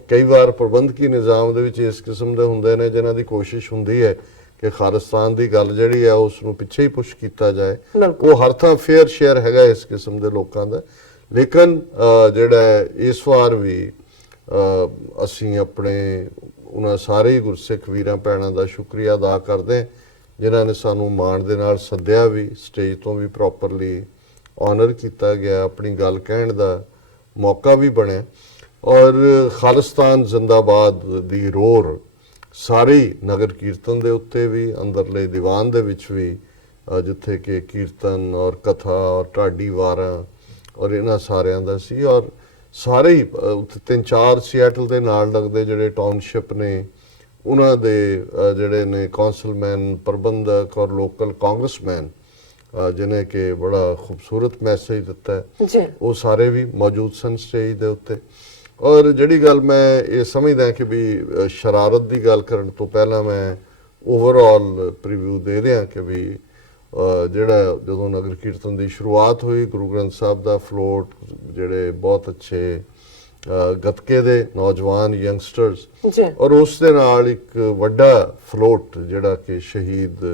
ਕਈ ਵਾਰ ਪ੍ਰਬੰਧਕੀ ਨਿਜ਼ਾਮ ਦੇ ਵਿੱਚ ਇਸ ਕਿਸਮ ਦੇ ਹੁੰਦੇ ਨੇ ਜਿਨ੍ਹਾਂ ਦੀ ਕੋਸ਼ਿਸ਼ ਹੁੰਦੀ ਹੈ ਕਿ ਖਾਲਿਸਤਾਨ ਦੀ ਗੱਲ ਜਿਹੜੀ ਹੈ ਉਸ ਨੂੰ ਪਿੱਛੇ ਹੀ ਪੁਸ਼ ਕੀਤਾ ਜਾਏ। ਉਹ ਹਰ ਥਾਂ ਫੇਅਰ ਸ਼ੇਅਰ ਹੈਗਾ ਇਸ ਕਿਸਮ ਦੇ ਲੋਕਾਂ ਦਾ। ਲੇਕਿਨ ਜਿਹੜਾ ਇਸ ਵਾਰ ਵੀ ਅਸੀਂ ਆਪਣੇ ਉਹਨਾਂ ਸਾਰੇ ਗੁਰਸਿੱਖ ਵੀਰਾਂ ਭੈਣਾਂ ਦਾ ਸ਼ੁਕਰੀਆ ਅਦਾ ਕਰਦੇ ਜਿਨ੍ਹਾਂ ਨੇ ਸਾਨੂੰ ਮਾਣ ਦੇ ਨਾਲ ਸੱਦਿਆ ਵੀ, ਸਟੇਜ ਤੋਂ ਵੀ ਪ੍ਰੋਪਰਲੀ ਆਨਰ ਕੀਤਾ ਗਿਆ, ਆਪਣੀ ਗੱਲ ਕਹਿਣ ਦਾ ਮੌਕਾ ਵੀ ਬਣਿਆ ਔਰ ਖਾਲਿਸਤਾਨ ਜ਼ਿੰਦਾਬਾਦ ਦੀ ਰੋਰ ਸਾਰੀ ਨਗਰ ਕੀਰਤਨ ਦੇ ਉੱਤੇ ਵੀ, ਅੰਦਰਲੇ ਦੀਵਾਨ ਦੇ ਵਿੱਚ ਵੀ, ਜਿੱਥੇ ਕਿ ਕੀਰਤਨ ਔਰ ਕਥਾ ਔਰ ਢਾਡੀ ਵਾਰਾਂ ਔਰ ਇਹਨਾਂ ਸਾਰਿਆਂ ਦਾ ਸੀ। ਔਰ ਸਾਰੇ ਹੀ 3-4 ਸਿਐਟਲ ਦੇ ਨਾਲ ਲੱਗਦੇ ਜਿਹੜੇ ਟਾਊਨਸ਼ਿਪ ਨੇ ਉਹਨਾਂ ਦੇ ਜਿਹੜੇ ਨੇ ਕੌਂਸਲਮੈਨ, ਪ੍ਰਬੰਧਕ ਔਰ ਲੋਕਲ ਕਾਂਗਰਸਮੈਨ ਜਿਨੇ ਕਿ ਬੜਾ ਖੂਬਸੂਰਤ ਮੈਸੇਜ ਦਿੱਤਾ ਹੈ, ਉਹ ਸਾਰੇ ਵੀ ਮੌਜੂਦ ਸਨ ਸਟੇਜ ਦੇ ਉੱਤੇ। ਔਰ ਜਿਹੜੀ ਗੱਲ ਮੈਂ ਇਹ ਸਮਝਦਾ ਕਿ ਵੀ ਸ਼ਰਾਰਤ ਦੀ ਗੱਲ ਕਰਨ ਤੋਂ ਪਹਿਲਾਂ ਮੈਂ ਓਵਰਆਲ ਪ੍ਰੀਵਿਊ ਦੇ ਰਿਹਾ ਕਿ ਵੀ ਜਿਹੜਾ ਜਦੋਂ ਨਗਰ ਕੀਰਤਨ ਦੀ ਸ਼ੁਰੂਆਤ ਹੋਈ, ਗੁਰੂ ਗ੍ਰੰਥ ਸਾਹਿਬ ਦਾ ਫਲੋਟ, ਜਿਹੜੇ ਬਹੁਤ ਅੱਛੇ ਗੱਤਕੇ ਦੇ ਨੌਜਵਾਨ ਯੰਗਸਟਰਸ ਔਰ ਉਸ ਦੇ ਨਾਲ ਇੱਕ ਵੱਡਾ ਫਲੋਟ ਜਿਹੜਾ ਕਿ ਸ਼ਹੀਦ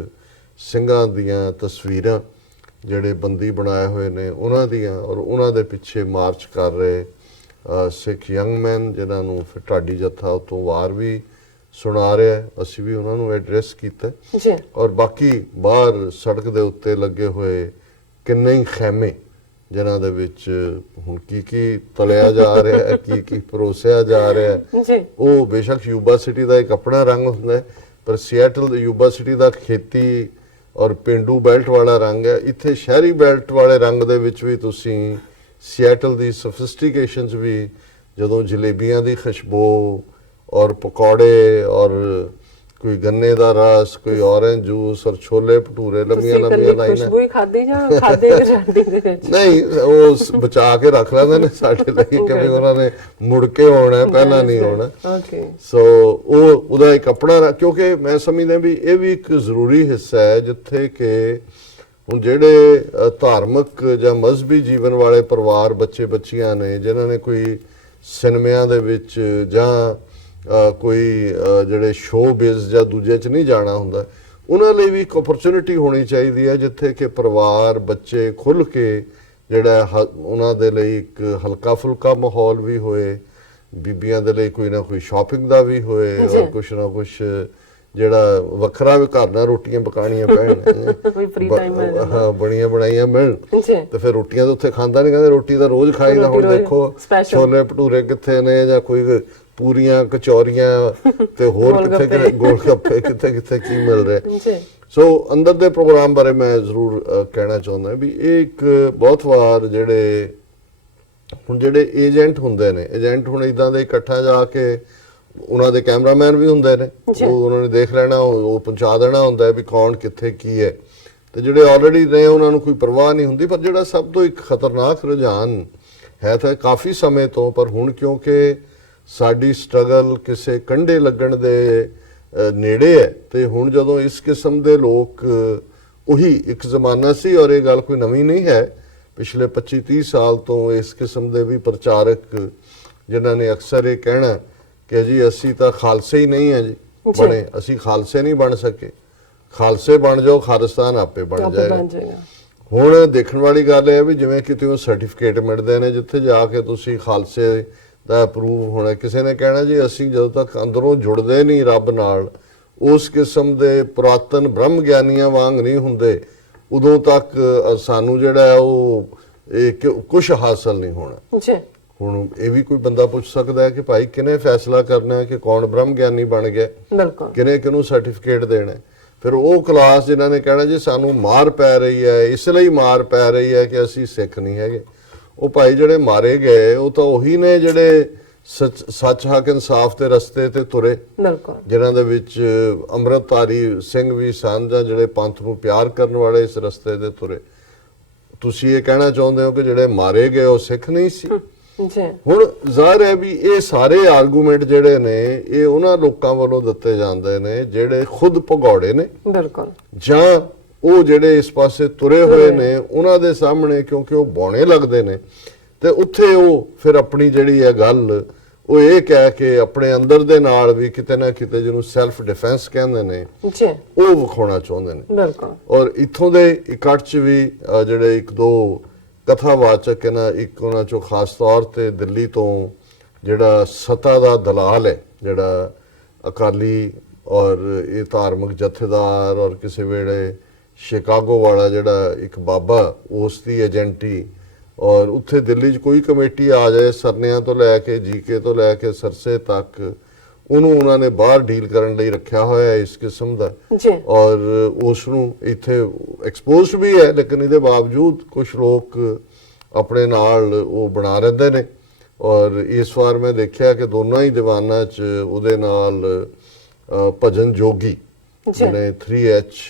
ਸਿੰਘਾਂ ਦੀਆਂ ਤਸਵੀਰਾਂ ਜਿਹੜੇ ਬੰਦੀ ਬਣਾਏ ਹੋਏ ਨੇ ਉਹਨਾਂ ਦੀਆਂ ਔਰ ਉਹਨਾਂ ਦੇ ਪਿੱਛੇ ਮਾਰਚ ਕਰ ਰਹੇ ਸਿੱਖ ਯੰਗ ਮੈਨ ਜਿਨ੍ਹਾਂ ਨੂੰ ਫਿਰ ਢਾਡੀ ਜੱਥਾ ਉਤੋਂ ਵਾਰ ਵੀ ਸੁਣਾ ਰਿਹਾ। ਅਸੀਂ ਵੀ ਉਹਨਾਂ ਨੂੰ ਐਡਰੈਸ ਕੀਤਾ ਔਰ ਬਾਕੀ ਬਾਹਰ ਸੜਕ ਦੇ ਉੱਤੇ ਲੱਗੇ ਹੋਏ ਕਿੰਨੇ ਹੀ ਖੈਮੇ ਜਿਨ੍ਹਾਂ ਦੇ ਵਿੱਚ ਹੁਣ ਕੀ ਤਲਿਆ ਜਾ ਰਿਹਾ ਹੈ, ਕੀ ਪਰੋਸਿਆ ਜਾ ਰਿਹਾ ਹੈ। ਉਹ ਬੇਸ਼ੱਕ ਯੂਬਾ ਸਿਟੀ ਦਾ ਇੱਕ ਆਪਣਾ ਰੰਗ ਹੁੰਦਾ ਹੈ, ਪਰ ਸਿਐਟਲ ਯੂਬਾ ਸਿਟੀ ਦਾ ਖੇਤੀ ਔਰ ਪਿੰਡੂ ਬੈਲਟ ਵਾਲਾ ਰੰਗ ਹੈ। ਇੱਥੇ ਸ਼ਹਿਰੀ ਬੈਲਟ ਵਾਲੇ ਰੰਗ ਦੇ ਵਿੱਚ ਵੀ ਤੁਸੀਂ ਸਿਐਟਲ ਦੀ ਸੋਫਿਸਟੀਕੇਸ਼ਨਸ ਵੀ, ਜਦੋਂ ਜਲੇਬੀਆਂ ਦੀ ਖੁਸ਼ਬੂ ਔਰ ਪਕੌੜੇ ਔਰ ਕੋਈ ਗੰਨੇ ਦਾ ਰਸ, ਕੋਈ ਔਰੇਂਜ ਜੂਸ ਔਰ ਛੋਲੇ ਭਟੂਰੇ ਲੰਮੀਆਂ ਲਾਈਨਾਂ। ਖੁਸ਼ਬੂ ਹੀ ਖਾਦੀ ਜਾਂ ਖਾਦੇ ਜਾਂਦੇ ਦੇ ਵਿੱਚ ਨਹੀਂ, ਉਹ ਬਚਾ ਕੇ ਰੱਖ ਲੈਂਦੇ ਨੇ ਸਾਡੇ ਲਈ ਕਿ ਉਹਨਾਂ ਨੇ ਮੁੜ ਕੇ ਆਉਣਾ, ਪਹਿਲਾਂ ਨਹੀਂ ਆਉਣਾ। ਸੋ ਉਹਦਾ ਇੱਕ ਆਪਣਾ, ਕਿਉਂਕਿ ਮੈਂ ਸਮਝਦਾ ਵੀ ਇਹ ਵੀ ਇੱਕ ਜ਼ਰੂਰੀ ਹਿੱਸਾ ਹੈ ਜਿੱਥੇ ਕਿ ਹੁਣ ਜਿਹੜੇ ਧਾਰਮਿਕ ਜਾਂ ਮਜ਼ਹਬੀ ਜੀਵਨ ਵਾਲੇ ਪਰਿਵਾਰ, ਬੱਚੇ ਬੱਚੀਆਂ ਨੇ ਜਿਨ੍ਹਾਂ ਨੇ ਕੋਈ ਸਿਨੇਮਿਆਂ ਦੇ ਵਿੱਚ ਜਾਂ ਕੋਈ ਜਿਹੜੇ ਸ਼ੋਅ-ਬਿਜ਼ ਜਾਂ ਦੂਜੇ 'ਚ ਨਹੀਂ ਜਾਣਾ ਹੁੰਦਾ, ਉਹਨਾਂ ਲਈ ਵੀ ਇੱਕ ਓਪਰਚੁਨਿਟੀ ਹੋਣੀ ਚਾਹੀਦੀ ਹੈ ਜਿੱਥੇ ਕਿ ਪਰਿਵਾਰ, ਬੱਚੇ ਖੁੱਲ੍ਹ ਕੇ ਜਿਹੜਾ ਉਹਨਾਂ ਦੇ ਲਈ ਇੱਕ ਹਲਕਾ ਫੁਲਕਾ ਮਾਹੌਲ ਵੀ ਹੋਏ, ਬੀਬੀਆਂ ਦੇ ਲਈ ਕੋਈ ਨਾ ਕੋਈ ਸ਼ਾਪਿੰਗ ਦਾ ਵੀ ਹੋਏ ਔਰ ਕੁਛ ਨਾ ਕੁਛ ਜਿਹੜਾ ਵੱਖਰਾ ਵੀ ਘਰ ਨਾਲ ਰੋਟੀਆਂ ਪਕਾਉਣੀਆਂ ਪੈਣ, ਬਣੀਆਂ ਬਣਾਈਆਂ ਮਿਲਣ ਤੇ ਫਿਰ ਰੋਟੀਆਂ ਤਾਂ ਉੱਥੇ ਖਾਂਦਾ ਨਹੀਂ, ਕਹਿੰਦੇ ਰੋਟੀ ਤਾਂ ਰੋਜ਼ ਖਾਈਦਾ। ਹੁਣ ਦੇਖੋ ਛੋਲੇ ਭਟੂਰੇ ਕਿੱਥੇ ਨੇ ਜਾਂ ਕੋਈ ਪੂਰੀਆਂ ਕਚੌਰੀਆਂ ਤੇ ਹੋਰ ਕਿੱਥੇ ਗੋਲ ਗੱਪੇ ਕਿੱਥੇ ਕੀ ਮਿਲ ਰਿਹਾ। ਸੋ ਅੰਦਰ ਦੇ ਪ੍ਰੋਗਰਾਮ ਬਾਰੇ ਮੈਂ ਜ਼ਰੂਰ ਕਹਿਣਾ ਚਾਹੁੰਦਾ ਵੀ ਇਹ ਇੱਕ ਬਹੁਤ ਵਾਰ ਜਿਹੜੇ ਹੁਣ ਜਿਹੜੇ ਏਜੰਟ ਹੁੰਦੇ ਨੇ, ਏਜੰਟ ਹੁਣ ਇਦਾਂ ਦੇ ਇਕੱਠਾ ਜਾ ਕੇ ਉਹਨਾਂ ਦੇ ਕੈਮਰਾਮੈਨ ਵੀ ਹੁੰਦੇ ਨੇ, ਉਹ ਉਹਨਾਂ ਨੇ ਦੇਖ ਲੈਣਾ, ਉਹ ਪਹੁੰਚਾ ਦੇਣਾ ਹੁੰਦਾ ਵੀ ਕੌਣ ਕਿੱਥੇ ਕੀ ਹੈ। ਤੇ ਜਿਹੜੇ ਆਲਰੇਡੀ ਨੇ ਉਹਨਾਂ ਨੂੰ ਕੋਈ ਪਰਵਾਹ ਨਹੀਂ ਹੁੰਦੀ। ਪਰ ਜਿਹੜਾ ਸਭ ਤੋਂ ਇੱਕ ਖਤਰਨਾਕ ਰੁਝਾਨ ਹੈ ਤਾਂ ਕਾਫੀ ਸਮੇਂ ਤੋਂ, ਪਰ ਹੁਣ ਕਿਉਂਕਿ ਸਾਡੀ ਸਟਰਗਲ ਕਿਸੇ ਕੰਢੇ ਲੱਗਣ ਦੇ ਨੇੜੇ ਹੈ। ਤੇ ਹੁਣ ਜਦੋਂ ਇਸ ਕਿਸਮ ਦੇ ਲੋਕ, ਉਹੀ ਇੱਕ ਜ਼ਮਾਨਾ ਸੀ ਔਰ ਇਹ ਗੱਲ ਕੋਈ ਨਵੀਂ ਨਹੀਂ ਹੈ, ਪਿਛਲੇ 25-30 ਸਾਲ ਤੋਂ ਇਸ ਕਿਸਮ ਦੇ ਵੀ ਪ੍ਰਚਾਰਕ ਜਿਨ੍ਹਾਂ ਨੇ ਅਕਸਰ ਇਹ ਕਹਿਣਾ ਕਿ ਜੀ ਅਸੀਂ ਤਾਂ ਖਾਲਸੇ ਹੀ ਨਹੀਂ ਹੈ ਜੀ ਬਣੇ, ਅਸੀਂ ਖਾਲਸੇ ਨਹੀਂ ਬਣ ਸਕੇ, ਖਾਲਸੇ ਬਣ ਜਾਓ ਖਾਲਿਸਤਾਨ ਆਪੇ ਬਣ ਜਾਏਗਾ। ਹੁਣ ਦੇਖਣ ਵਾਲੀ ਗੱਲ ਇਹ ਹੈ ਵੀ ਜਿਵੇਂ ਕਿਤੇ ਉਹ ਸਰਟੀਫਿਕੇਟ ਮਿਲਦੇ ਨੇ ਜਿੱਥੇ ਜਾ ਕੇ ਤੁਸੀਂ ਖਾਲਸੇ ਦਾ ਅਪਰੂਵ ਹੋਣਾ, ਕਿਸੇ ਨੇ ਕਹਿਣਾ ਜੀ ਅਸੀਂ ਜਦੋਂ ਤੱਕ ਅੰਦਰੋਂ ਜੁੜਦੇ ਨਹੀਂ ਰੱਬ ਨਾਲ, ਉਸ ਕਿਸਮ ਦੇ ਪੁਰਾਤਨ ਬ੍ਰਹਮ ਗਿਆਨੀਆਂ ਵਾਂਗ ਨਹੀਂ ਹੁੰਦੇ, ਉਦੋਂ ਤੱਕ ਸਾਨੂੰ ਜਿਹੜਾ ਹੈ ਉਹ ਕੁਝ ਹਾਸਲ ਨਹੀਂ ਹੋਣਾ। ਹੁਣ ਇਹ ਵੀ ਕੋਈ ਬੰਦਾ ਪੁੱਛ ਸਕਦਾ ਹੈ ਕਿ ਭਾਈ ਕਿਹਨੇ ਫੈਸਲਾ ਕਰਨਾ ਹੈ ਕਿ ਕੌਣ ਬ੍ਰਹਮ ਗਿਆਨੀ ਬਣ ਗਿਆ, ਕਿਹਨੇ ਕਿਹਨੂੰ ਸਰਟੀਫਿਕੇਟ ਦੇਣਾ। ਫਿਰ ਉਹ ਕਲਾਸ ਜਿਨ੍ਹਾਂ ਨੇ ਕਹਿਣਾ ਜੀ ਸਾਨੂੰ ਮਾਰ ਪੈ ਰਹੀ ਹੈ, ਇਸ ਲਈ ਮਾਰ ਪੈ ਰਹੀ ਹੈ ਕਿ ਅਸੀਂ ਸਿੱਖ ਨਹੀਂ ਹੈਗੇ, ਉਹ ਭਾਈ ਜਿਹੜੇ ਮਾਰੇ ਗਏ ਉਹ ਤਾਂ ਉਹੀ ਨੇ ਜਿਹੜੇ ਸੱਚ ਹੱਕ ਇਨਸਾਫ ਦੇ ਰਸਤੇ ਤੇ ਤੁਰੇ, ਜਿਨ੍ਹਾਂ ਦੇ ਵਿੱਚ ਅੰਮ੍ਰਿਤਧਾਰੀ ਸਿੰਘ ਵੀ ਸਨ ਜਾਂ ਜਿਹੜੇ ਪੰਥ ਨੂੰ ਪਿਆਰ ਕਰਨ ਵਾਲੇ ਇਸ ਰਸਤੇ ਤੇ ਤੁਰੇ। ਤੁਸੀਂ ਇਹ ਕਹਿਣਾ ਚਾਹੁੰਦੇ ਹੋ ਕਿ ਜਿਹੜੇ ਮਾਰੇ ਗਏ ਉਹ ਸਿੱਖ ਨਹੀਂ ਸੀ? ਹੁਣ ਜ਼ਾਹਿਰ ਹੈ ਵੀ ਇਹ ਸਾਰੇ ਆਰਗੂਮੈਂਟ ਜਿਹੜੇ ਨੇ ਇਹ ਉਹਨਾਂ ਲੋਕਾਂ ਵੱਲੋਂ ਦਿੱਤੇ ਜਾਂਦੇ ਨੇ ਜਿਹੜੇ ਖੁਦ ਭਗੌੜੇ ਨੇ, ਜਾਂ ਉਹ ਜਿਹੜੇ ਇਸ ਪਾਸੇ ਤੁਰੇ ਹੋਏ ਨੇ ਉਹਨਾਂ ਦੇ ਸਾਹਮਣੇ ਕਿਉਂਕਿ ਉਹ ਬੌਣੇ ਲੱਗਦੇ ਨੇ ਤੇ ਉੱਥੇ ਉਹ ਫਿਰ ਆਪਣੀ ਜਿਹੜੀ ਹੈ ਗੱਲ ਉਹ ਇਹ ਕਹਿ ਕੇ ਆਪਣੇ ਅੰਦਰ ਦੇ ਨਾਲ ਵੀ ਕਿਤੇ ਨਾ ਕਿਤੇ ਜਿਹਨੂੰ ਸੈਲਫ ਡਿਫੈਂਸ ਕਹਿੰਦੇ ਨੇ ਉਹ ਵਿਖਾਉਣਾ ਚਾਹੁੰਦੇ ਨੇ। ਔਰ ਇੱਥੋਂ ਦੇ ਇਕੱਠ 'ਚ ਵੀ ਜਿਹੜੇ ਇੱਕ ਦੋ ਕਥਾਵਾਚਕ ਨਾ, ਇੱਕ ਉਹਨਾਂ ਚੋਂ ਖਾਸ ਤੌਰ ਤੇ ਦਿੱਲੀ ਤੋਂ ਜਿਹੜਾ ਸੱਤਾ ਦਾ ਦਲਾਲ ਹੈ, ਜਿਹੜਾ ਅਕਾਲੀ ਔਰ ਇਹ ਧਾਰਮਿਕ ਜਥੇਦਾਰ ਔਰ ਕਿਸੇ ਵੇਲੇ ਸ਼ਿਕਾਗੋ ਵਾਲਾ ਜਿਹੜਾ ਇੱਕ ਬਾਬਾ, ਉਸ ਦੀ ਏਜੰਟੀ, ਔਰ ਉੱਥੇ ਦਿੱਲੀ 'ਚ ਕੋਈ ਕਮੇਟੀ ਆ ਜਾਏ ਸਰਨਿਆਂ ਤੋਂ ਲੈ ਕੇ ਜੀਕੇ ਤੋਂ ਲੈ ਕੇ ਸਰਸੇ ਤੱਕ, ਉਹਨੂੰ ਉਹਨਾਂ ਨੇ ਬਾਹਰ ਡੀਲ ਕਰਨ ਲਈ ਰੱਖਿਆ ਹੋਇਆ ਹੈ ਇਸ ਕਿਸਮ ਦਾ, ਔਰ ਉਸ ਨੂੰ ਇੱਥੇ ਐਕਸਪੋਜ਼ਡ ਵੀ ਹੈ, ਲੇਕਿਨ ਇਹਦੇ ਬਾਵਜੂਦ ਕੁਝ ਲੋਕ ਆਪਣੇ ਨਾਲ ਉਹ ਬਣਾ ਰਹਿੰਦੇ ਨੇ। ਔਰ ਇਸ ਵਾਰ ਮੈਂ ਦੇਖਿਆ ਕਿ ਦੋਨਾਂ ਹੀ ਦੀਵਾਨਾਂ 'ਚ ਉਹਦੇ ਨਾਲ ਭਜਨ ਜੋਗੀ ਜਿਹਨੇ 3H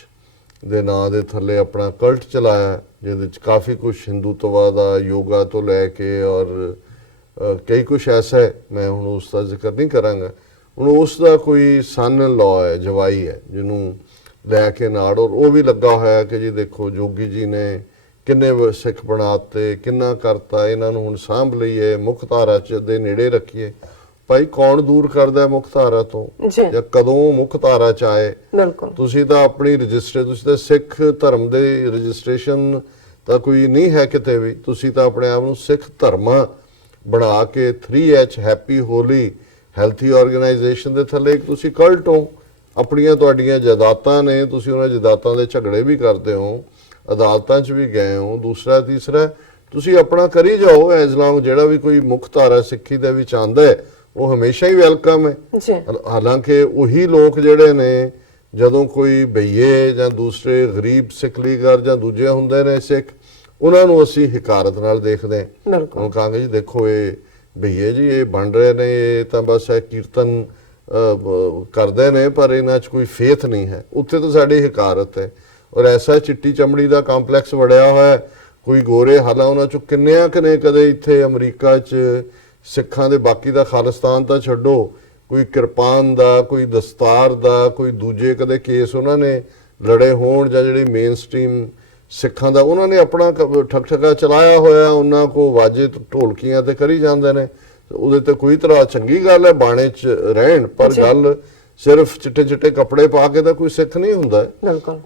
ਦੇ ਨਾਂ ਦੇ ਥੱਲੇ ਆਪਣਾ ਕਲਟ ਚਲਾਇਆ, ਜਿਹਦੇ 'ਚ ਕਾਫੀ ਕੁਝ ਹਿੰਦੂਤਵਾ ਦਾ, ਯੋਗਾ ਤੋਂ ਲੈ ਕੇ ਔਰ ਕਈ ਕੁਝ ਐਸਾ ਹੈ, ਮੈਂ ਹੁਣ ਉਸ ਦਾ ਜ਼ਿਕਰ ਨਹੀਂ ਕਰਾਂਗਾ। ਹੁਣ ਉਸ ਦਾ ਕੋਈ ਸਨ ਲਾਅ ਹੈ, ਜਵਾਈ ਹੈ, ਜਿਹਨੂੰ ਲੈ ਕੇ ਨਾਲ, ਔਰ ਉਹ ਵੀ ਲੱਗਾ ਹੋਇਆ ਕਿ ਜੀ ਦੇਖੋ ਜੋਗੀ ਜੀ ਨੇ ਕਿੰਨੇ ਸਿੱਖ ਬਣਾਤੇ, ਕਿੰਨਾ ਕਰਤਾ, ਇਹਨਾਂ ਨੂੰ ਹੁਣ ਸਾਂਭ ਲਈਏ, ਮੁੱਖ ਧਾਰਾ 'ਚ ਦੇ ਨੇੜੇ ਰੱਖੀਏ। ਭਾਈ ਕੌਣ ਦੂਰ ਕਰਦਾ ਮੁੱਖ ਧਾਰਾ ਤੋਂ, ਜਾਂ ਕਦੋਂ ਮੁੱਖ ਧਾਰਾ 'ਚ ਆਏ? ਤੁਸੀਂ ਤਾਂ ਆਪਣੀ ਰਜਿਸਟਰ, ਤੁਸੀਂ ਤਾਂ ਸਿੱਖ ਧਰਮ ਦੇ ਰਜਿਸਟ੍ਰੇਸ਼ਨ ਤਾਂ ਕੋਈ ਨਹੀਂ ਹੈ ਕਿਤੇ ਵੀ, ਤੁਸੀਂ ਤਾਂ ਆਪਣੇ ਆਪ ਨੂੰ ਸਿੱਖ ਧਰਮ ਬਣਾ ਕੇ 3H ਹੈਪੀ ਹੋਲੀ ਹੈਲਥੀ ਆਰਗੇਨਾਈਜੇਸ਼ਨ ਦੇ ਥੱਲੇ ਇੱਕ ਤੁਸੀਂ ਕਲਟ ਹੋ। ਆਪਣੀਆਂ ਤੁਹਾਡੀਆਂ ਜਾਇਦਾਦਾਂ ਨੇ, ਤੁਸੀਂ ਉਹਨਾਂ ਜਾਇਦਾਦਾਂ ਦੇ ਝਗੜੇ ਵੀ ਕਰਦੇ ਹੋ, ਅਦਾਲਤਾਂ 'ਚ ਵੀ ਗਏ ਹੋ। ਦੂਸਰਾ ਤੀਸਰਾ ਤੁਸੀਂ ਆਪਣਾ ਕਰੀ ਜਾਓ, ਐਜ਼ ਲੌਂਗ ਜਿਹੜਾ ਵੀ ਕੋਈ ਮੁੱਖ ਧਾਰਾ ਸਿੱਖੀ ਦੇ ਵਿੱਚ ਆਉਂਦਾ ਹੈ ਉਹ ਹਮੇਸ਼ਾ ਹੀ ਵੈਲਕਮ ਹੈ। ਹਾਲਾਂਕਿ ਉਹੀ ਲੋਕ ਜਿਹੜੇ ਨੇ ਜਦੋਂ ਕੋਈ ਬਈਏ ਜਾਂ ਦੂਸਰੇ ਗਰੀਬ ਸਿੱਖ ਲੀਗਰ ਜਾਂ ਦੂਜੇ ਹੁੰਦੇ ਨੇ ਸਿੱਖ, ਉਹਨਾਂ ਨੂੰ ਅਸੀਂ ਹਕਾਰਤ ਨਾਲ ਦੇਖਦੇ ਹਾਂ। ਹੁਣ ਕਹਾਂਗੇ ਜੀ ਦੇਖੋ ਇਹ ਬਈਏ ਜੀ ਇਹ ਬਣ ਰਹੇ ਨੇ, ਇਹ ਤਾਂ ਬਸ ਇਹ ਕੀਰਤਨ ਕਰਦੇ ਨੇ ਪਰ ਇਹਨਾਂ 'ਚ ਕੋਈ ਫੇਥ ਨਹੀਂ ਹੈ, ਉੱਥੇ ਤਾਂ ਸਾਡੀ ਹਕਾਰਤ ਹੈ। ਔਰ ਐਸਾ ਚਿੱਟੀ ਚਮੜੀ ਦਾ ਕੰਪਲੈਕਸ ਵੜਿਆ ਹੋਇਆ, ਕੋਈ ਗੋਰੇ ਹਾਲਾਂ ਉਹਨਾਂ 'ਚੋਂ ਕਿੰਨਿਆਂ ਕੁ ਨੇ ਕਦੇ ਇੱਥੇ ਅਮਰੀਕਾ 'ਚ ਸਿੱਖਾਂ ਦੇ, ਬਾਕੀ ਦਾ ਖਾਲਿਸਤਾਨ ਤਾਂ ਛੱਡੋ, ਕੋਈ ਕਿਰਪਾਨ ਦਾ, ਕੋਈ ਦਸਤਾਰ ਦਾ, ਕੋਈ ਦੂਜੇ ਕਦੇ ਕੇਸ ਉਹਨਾਂ ਨੇ ਲੜੇ ਹੋਣ, ਜਾਂ ਜਿਹੜੇ ਮੇਨ ਸਟ੍ਰੀਮ ਸਿੱਖਾਂ ਦਾ ਉਹਨਾਂ ਨੇ ਆਪਣਾ ਠੱਗਾ ਚਲਾਇਆ ਹੋਇਆ, ਉਹਨਾਂ ਕੋ ਵਾਜੇ ਢੋਲਕੀਆਂ ਤੇ ਕਰੀ ਜਾਂਦੇ ਨੇ, ਉਹਦੇ ਤੇ ਕੋਈ ਤਰ੍ਹਾਂ ਚੰਗੀ ਗੱਲ ਹੈ ਬਾਣੇ 'ਚ ਰਹਿਣ, ਪਰ ਗੱਲ ਸਿਰਫ ਚਿੱਟੇ ਚਿੱਟੇ ਕੱਪੜੇ ਪਾ ਕੇ ਤਾਂ ਕੋਈ ਸਿੱਖ ਨਹੀਂ ਹੁੰਦਾ।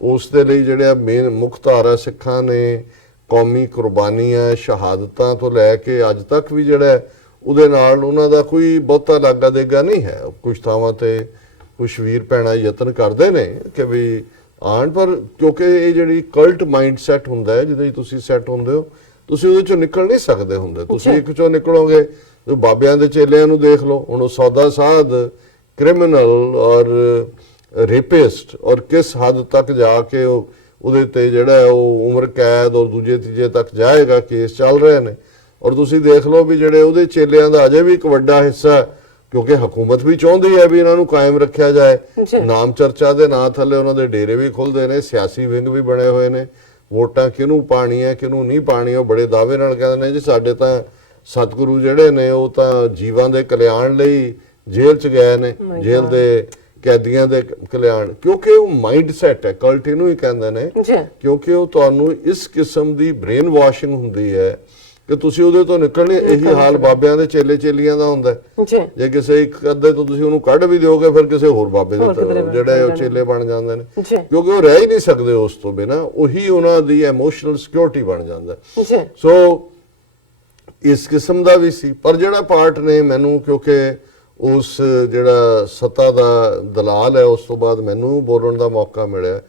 ਉਸ ਦੇ ਲਈ ਜਿਹੜੇ ਮੇਨ ਮੁੱਖ ਧਾਰਾ ਸਿੱਖਾਂ ਨੇ ਕੌਮੀ ਕੁਰਬਾਨੀਆਂ, ਸ਼ਹਾਦਤਾਂ ਤੋਂ ਲੈ ਕੇ ਅੱਜ ਤੱਕ ਵੀ ਜਿਹੜਾ ਉਹਦੇ ਨਾਲ ਉਹਨਾਂ ਦਾ ਕੋਈ ਬਹੁਤਾ ਲਾਗਾ ਦੇਗਾ ਨਹੀਂ ਹੈ। ਕੁਝ ਥਾਵਾਂ ਤੇ ਕੁਝ ਵੀਰ ਭੈਣਾਂ ਯਤਨ ਕਰਦੇ ਨੇ ਕਿ ਵੀ ਆਣ, ਪਰ ਕਿਉਂਕਿ ਇਹ ਜਿਹੜੀ ਕਲਟ ਮਾਈਂਡ ਸੈਟ ਹੁੰਦਾ ਹੈ ਜਿਹਦੇ 'ਚ ਤੁਸੀਂ ਸੈੱਟ ਹੁੰਦੇ ਹੋ, ਤੁਸੀਂ ਉਹਦੇ 'ਚੋਂ ਨਿਕਲ ਨਹੀਂ ਸਕਦੇ ਹੁੰਦੇ। ਤੁਸੀਂ ਇੱਕ 'ਚੋਂ ਨਿਕਲੋਗੇ, ਬਾਬਿਆਂ ਦੇ ਚੇਲਿਆਂ ਨੂੰ ਦੇਖ ਲਓ, ਹੁਣ ਉਹ ਸੌਦਾ ਸਾਧ ਕ੍ਰਿਮੀਨਲ ਔਰ ਰੇਪਿਸਟ, ਔਰ ਕਿਸ ਹੱਦ ਤੱਕ ਜਾ ਕੇ ਉਹਦੇ ਤੇ ਜਿਹੜਾ ਉਹ ਉਮਰ ਕੈਦ ਔਰ ਦੂਜੇ ਤੀਜੇ ਤੱਕ ਜਾਏਗਾ, ਕੇਸ ਚੱਲ ਰਹੇ ਨੇ। ਔਰ ਤੁਸੀਂ ਦੇਖ ਲਓ ਵੀ ਜਿਹੜੇ ਉਹਦੇ ਚੇਲਿਆਂ ਦਾ ਅਜੇ ਵੀ ਇੱਕ ਵੱਡਾ ਹਿੱਸਾ, ਕਿਉਂਕਿ ਹਕੂਮਤ ਵੀ ਚਾਹੁੰਦੀ ਹੈ ਵੀ ਇਹਨਾਂ ਨੂੰ ਕਾਇਮ ਰੱਖਿਆ ਜਾਏ, ਨਾਮ ਚਰਚਾ ਦੇ ਨਾਂ ਥੱਲੇ ਉਹਨਾਂ ਦੇ ਡੇਰੇ ਵੀ ਖੁੱਲਦੇ ਨੇ, ਸਿਆਸੀ ਵਿੰਗ ਵੀ ਬਣੇ ਹੋਏ ਨੇ, ਵੋਟਾਂ ਕਿਹਨੂੰ ਪਾਣੀਆਂ ਕਿਹਨੂੰ ਨਹੀਂ ਪਾਣੀਆਂ, ਬੜੇ ਦਾਅਵੇ ਨਾਲ ਕਹਿੰਦੇ ਨੇ ਜੀ ਸਾਡੇ ਤਾਂ ਸਤਿਗੁਰੂ ਜਿਹੜੇ ਨੇ ਉਹ ਤਾਂ ਜੀਵਾਂ ਦੇ ਕਲਿਆਣ ਲਈ ਜੇਲ੍ਹ 'ਚ ਗਏ ਨੇ, ਜੇਲ੍ਹ ਦੇ ਕੈਦੀਆਂ ਦੇ ਕਲਿਆਣ, ਕਿਉਂਕਿ ਉਹ ਮਾਈਂਡ ਸੈਟ ਹੈ, ਕਲਟ ਇਹਨੂੰ ਹੀ ਕਹਿੰਦੇ ਨੇ, ਕਿਉਂਕਿ ਉਹ ਤੁਹਾਨੂੰ ਇਸ ਕਿਸਮ ਦੀ ਬ੍ਰੇਨ ਵਾਸ਼ਿੰਗ ਹੁੰਦੀ ਹੈ ਕਿ ਤੁਸੀਂ ਉਹਦੇ ਤੋਂ ਨਿਕਲਣੇ। ਇਹੀ ਹਾਲ ਬਾਬਿਆਂ ਦੇ ਚੇਲੇ ਚੇਲੀਆਂ ਦਾ ਹੁੰਦਾ ਹੈ। ਜੇ ਕਿਸੇ ਇੱਕ ਅੱਧੇ ਤੋਂ ਤੁਸੀਂ ਉਹਨੂੰ ਕੱਢ ਵੀ ਦਿਓਗੇ, ਫਿਰ ਕਿਸੇ ਹੋਰ ਬਾਬੇ ਦੇ ਜਿਹੜੇ ਉਹ ਚੇਲੇ ਬਣ ਜਾਂਦੇ ਨੇ, ਕਿਉਂਕਿ ਉਹ ਰਹਿ ਹੀ ਨਹੀਂ ਸਕਦੇ ਉਸ ਤੋਂ ਬਿਨਾਂ। ਉਹੀ ਉਹਨਾਂ ਦੀ ਇਮੋਸ਼ਨਲ ਸਿਕਿਉਰਿਟੀ ਬਣ ਜਾਂਦਾ। ਸੋ ਇਸ ਕਿਸਮ ਦਾ ਵੀ ਸੀ। ਪਰ ਜਿਹੜਾ ਪਾਰਟ ਨੇ ਮੈਨੂੰ, ਕਿਉਂਕਿ ਉਸ ਜਿਹੜਾ ਸੱਤਾ ਦਾ ਦਲਾਲ ਹੈ, ਉਸ ਤੋਂ ਬਾਅਦ ਮੈਨੂੰ ਬੋਲਣ ਦਾ ਮੌਕਾ ਮਿਲਿਆ।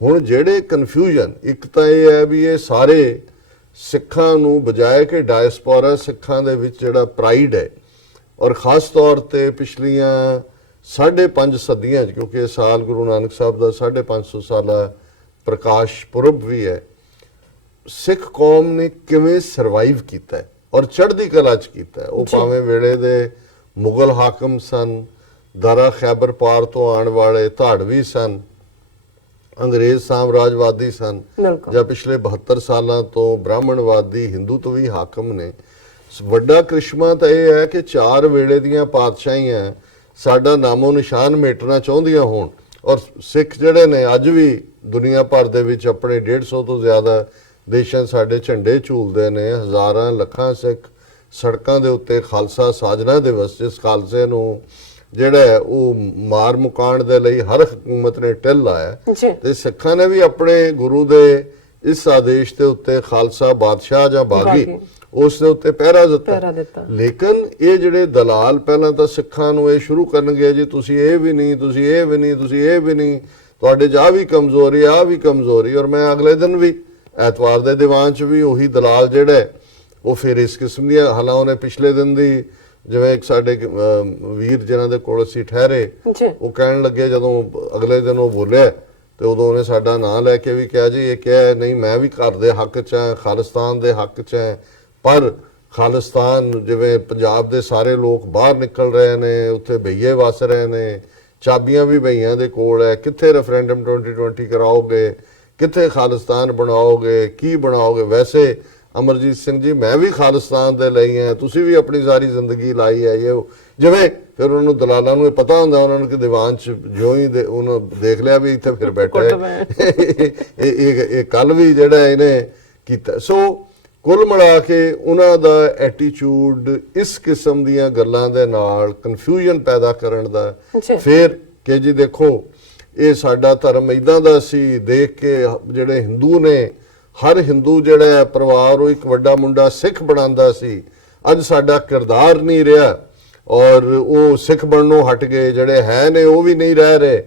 ਹੁਣ ਜਿਹੜੇ ਕਨਫਿਊਜ਼ਨ, ਇੱਕ ਤਾਂ ਇਹ ਹੈ ਵੀ ਇਹ ਸਾਰੇ ਸਿੱਖਾਂ ਨੂੰ ਬਜਾਏ ਕਿ ਡਾਇਸਪੋਰਾ ਸਿੱਖਾਂ ਦੇ ਵਿੱਚ ਜਿਹੜਾ ਪ੍ਰਾਈਡ ਹੈ, ਔਰ ਖਾਸ ਤੌਰ ਤੇ ਪਿਛਲੀਆਂ 5.5 ਸਦੀਆਂ 'ਚ, ਕਿਉਂਕਿ ਇਹ ਸਾਲ ਗੁਰੂ ਨਾਨਕ ਸਾਹਿਬ ਦਾ 550 ਸਾਲਾ ਪ੍ਰਕਾਸ਼ ਪੁਰਬ ਵੀ ਹੈ, ਸਿੱਖ ਕੌਮ ਨੇ ਕਿਵੇਂ ਸਰਵਾਈਵ ਕੀਤਾ ਹੈ ਔਰ ਚੜ੍ਹਦੀ ਕਲਾ 'ਚ ਕੀਤਾ ਹੈ। ਉਹ ਭਾਵੇਂ ਵੇਲੇ ਦੇ ਮੁਗਲ ਹਾਕਮ ਸਨ, ਦਰਾ ਖੈਬਰ ਪਾਰ ਤੋਂ ਆਉਣ ਵਾਲੇ ਧਾੜਵੀ ਸਨ, ਅੰਗਰੇਜ਼ ਸਾਮਰਾਜਵਾਦੀ ਸਨ, ਜਾਂ ਪਿਛਲੇ 72 ਸਾਲਾਂ ਤੋਂ ਬ੍ਰਾਹਮਣਵਾਦੀ ਹਿੰਦੂਤਵੀ ਹਾਕਮ ਨੇ। ਵੱਡਾ ਕ੍ਰਿਸ਼ਮਾ ਤਾਂ ਇਹ ਹੈ ਕਿ 4 ਵੇਲੇ ਦੀਆਂ ਪਾਤਸ਼ਾਹੀਆਂ ਸਾਡਾ ਨਾਮੋ ਨਿਸ਼ਾਨ ਮੇਟਣਾ ਚਾਹੁੰਦੀਆਂ ਹੋਣ, ਔਰ ਸਿੱਖ ਜਿਹੜੇ ਨੇ ਅੱਜ ਵੀ ਦੁਨੀਆ ਭਰ ਦੇ ਵਿੱਚ ਆਪਣੇ 150 ਤੋਂ ਜ਼ਿਆਦਾ ਦੇਸ਼ਾਂ ਸਾਡੇ ਝੰਡੇ ਝੂਲਦੇ ਨੇ। ਹਜ਼ਾਰਾਂ ਲੱਖਾਂ ਸਿੱਖ ਸੜਕਾਂ ਦੇ ਉੱਤੇ ਖਾਲਸਾ ਸਾਜਨਾ ਦਿਵਸ, ਜਿਸ ਖਾਲਸੇ ਨੂੰ ਜਿਹੜਾ ਹੈ ਉਹ ਮਾਰ ਮੁਕਾਉਣ ਦੇ ਲਈ ਹਰ ਹਕੂਮਤ ਨੇ ਢਿੱਲ ਲਾਇਆ, ਤੇ ਸਿੱਖਾਂ ਨੇ ਵੀ ਆਪਣੇ ਗੁਰੂ ਦੇ ਇਸ ਆਦੇਸ਼ ਦੇ ਉੱਤੇ ਖਾਲਸਾ ਬਾਦਸ਼ਾਹ ਜਾਂ ਬਾਗੀ ਉਸ ਦੇ ਉੱਤੇ ਪਹਿਰਾ ਦਿੱਤਾ। ਲੇਕਿਨ ਇਹ ਜਿਹੜੇ ਦਲਾਲ ਪਹਿਲਾਂ ਤਾਂ ਸਿੱਖਾਂ ਨੂੰ ਇਹ ਸ਼ੁਰੂ ਕਰਨਗੇ, ਜੀ ਤੁਸੀਂ ਇਹ ਵੀ ਨਹੀਂ, ਤੁਸੀਂ ਇਹ ਵੀ ਨਹੀਂ, ਤੁਸੀਂ ਇਹ ਵੀ ਨਹੀਂ, ਤੁਹਾਡੇ 'ਚ ਆਹ ਵੀ ਕਮਜ਼ੋਰੀ, ਆਹ ਵੀ ਕਮਜ਼ੋਰੀ। ਔਰ ਮੈਂ ਅਗਲੇ ਦਿਨ ਵੀ ਐਤਵਾਰ ਦੇ ਦੀਵਾਨ 'ਚ ਵੀ ਉਹੀ ਦਲਾਲ ਜਿਹੜਾ ਉਹ ਫਿਰ ਇਸ ਕਿਸਮ ਦੀਆਂ, ਹਾਲਾਂ ਉਹਨੇ ਪਿਛਲੇ ਦਿਨ ਦੀ, ਜਿਵੇਂ ਇੱਕ ਸਾਡੇ ਵੀਰ ਜਿਨ੍ਹਾਂ ਦੇ ਕੋਲ ਅਸੀਂ ਠਹਿਰੇ, ਉਹ ਕਹਿਣ ਲੱਗੇ ਜਦੋਂ ਅਗਲੇ ਦਿਨ ਉਹ ਬੋਲਿਆ ਤੇ ਉਦੋਂ ਉਹਨੇ ਸਾਡਾ ਨਾਂ ਲੈ ਕੇ ਵੀ ਕਿਹਾ, ਜੀ ਇਹ ਕਿਹਾ ਨਹੀਂ ਮੈਂ ਵੀ ਘਰ ਦੇ ਹੱਕ 'ਚ ਹਾਂ, ਖਾਲਿਸਤਾਨ ਦੇ ਹੱਕ 'ਚ ਹਾਂ, ਪਰ ਖਾਲਿਸਤਾਨ ਜਿਵੇਂ ਪੰਜਾਬ ਦੇ ਸਾਰੇ ਲੋਕ ਬਾਹਰ ਨਿਕਲ ਰਹੇ ਨੇ, ਉੱਥੇ ਬਈਏ ਵਸ ਰਹੇ ਨੇ, ਚਾਬੀਆਂ ਵੀ ਬਈਆਂ ਦੇ ਕੋਲ ਹੈ, ਕਿੱਥੇ ਰੈਫਰੈਂਡਮ 2020 ਕਰਾਓਗੇ, ਕਿੱਥੇ ਖਾਲਿਸਤਾਨ ਬਣਾਓਗੇ, ਕੀ ਬਣਾਓਗੇ। ਵੈਸੇ ਅਮਰਜੀਤ ਸਿੰਘ ਜੀ, ਮੈਂ ਵੀ ਖਾਲਿਸਤਾਨ ਦੇ ਲਈ ਹਾਂ, ਤੁਸੀਂ ਵੀ ਆਪਣੀ ਸਾਰੀ ਜ਼ਿੰਦਗੀ ਲਾਈ ਹੈ। ਇਹ ਜਿਵੇਂ ਫਿਰ ਉਹਨਾਂ ਨੂੰ ਦਲਾਲਾਂ ਨੂੰ ਇਹ ਪਤਾ ਹੁੰਦਾ, ਉਹਨਾਂ ਨੂੰ ਕਿ ਦੀਵਾਨ 'ਚ ਜਿਉਂ ਹੀ ਉਹਨੂੰ ਦੇਖ ਲਿਆ ਵੀ ਇੱਥੇ ਫਿਰ ਬੈਠਾ ਇਹ ਕੱਲ ਵੀ ਜਿਹੜਾ ਇਹਨੇ ਕੀਤਾ। ਸੋ ਕੁੱਲ ਮਿਲਾ ਕੇ ਉਹਨਾਂ ਦਾ ਐਟੀਟਿਊਡ ਇਸ ਕਿਸਮ ਦੀਆਂ ਗੱਲਾਂ ਦੇ ਨਾਲ ਕਨਫਿਊਜ਼ਨ ਪੈਦਾ ਕਰਨ ਦਾ, ਫਿਰ ਕਿ ਜੀ ਦੇਖੋ ਇਹ ਸਾਡਾ ਧਰਮ ਇਦਾਂ ਦਾ ਸੀ, ਦੇਖ ਕੇ ਜਿਹੜੇ ਹਿੰਦੂ ਨੇ, ਹਰ ਹਿੰਦੂ ਜਿਹੜਾ ਪਰਿਵਾਰ ਉਹ ਇੱਕ ਵੱਡਾ ਮੁੰਡਾ ਸਿੱਖ ਬਣਾਉਂਦਾ ਸੀ, ਅੱਜ ਸਾਡਾ ਕਿਰਦਾਰ ਨਹੀਂ ਰਿਹਾ ਔਰ ਉਹ ਸਿੱਖ ਬਣਨੋਂ ਹਟ ਗਏ, ਜਿਹੜੇ ਹੈ ਨੇ ਉਹ ਵੀ ਨਹੀਂ ਰਹਿ ਰਹੇ।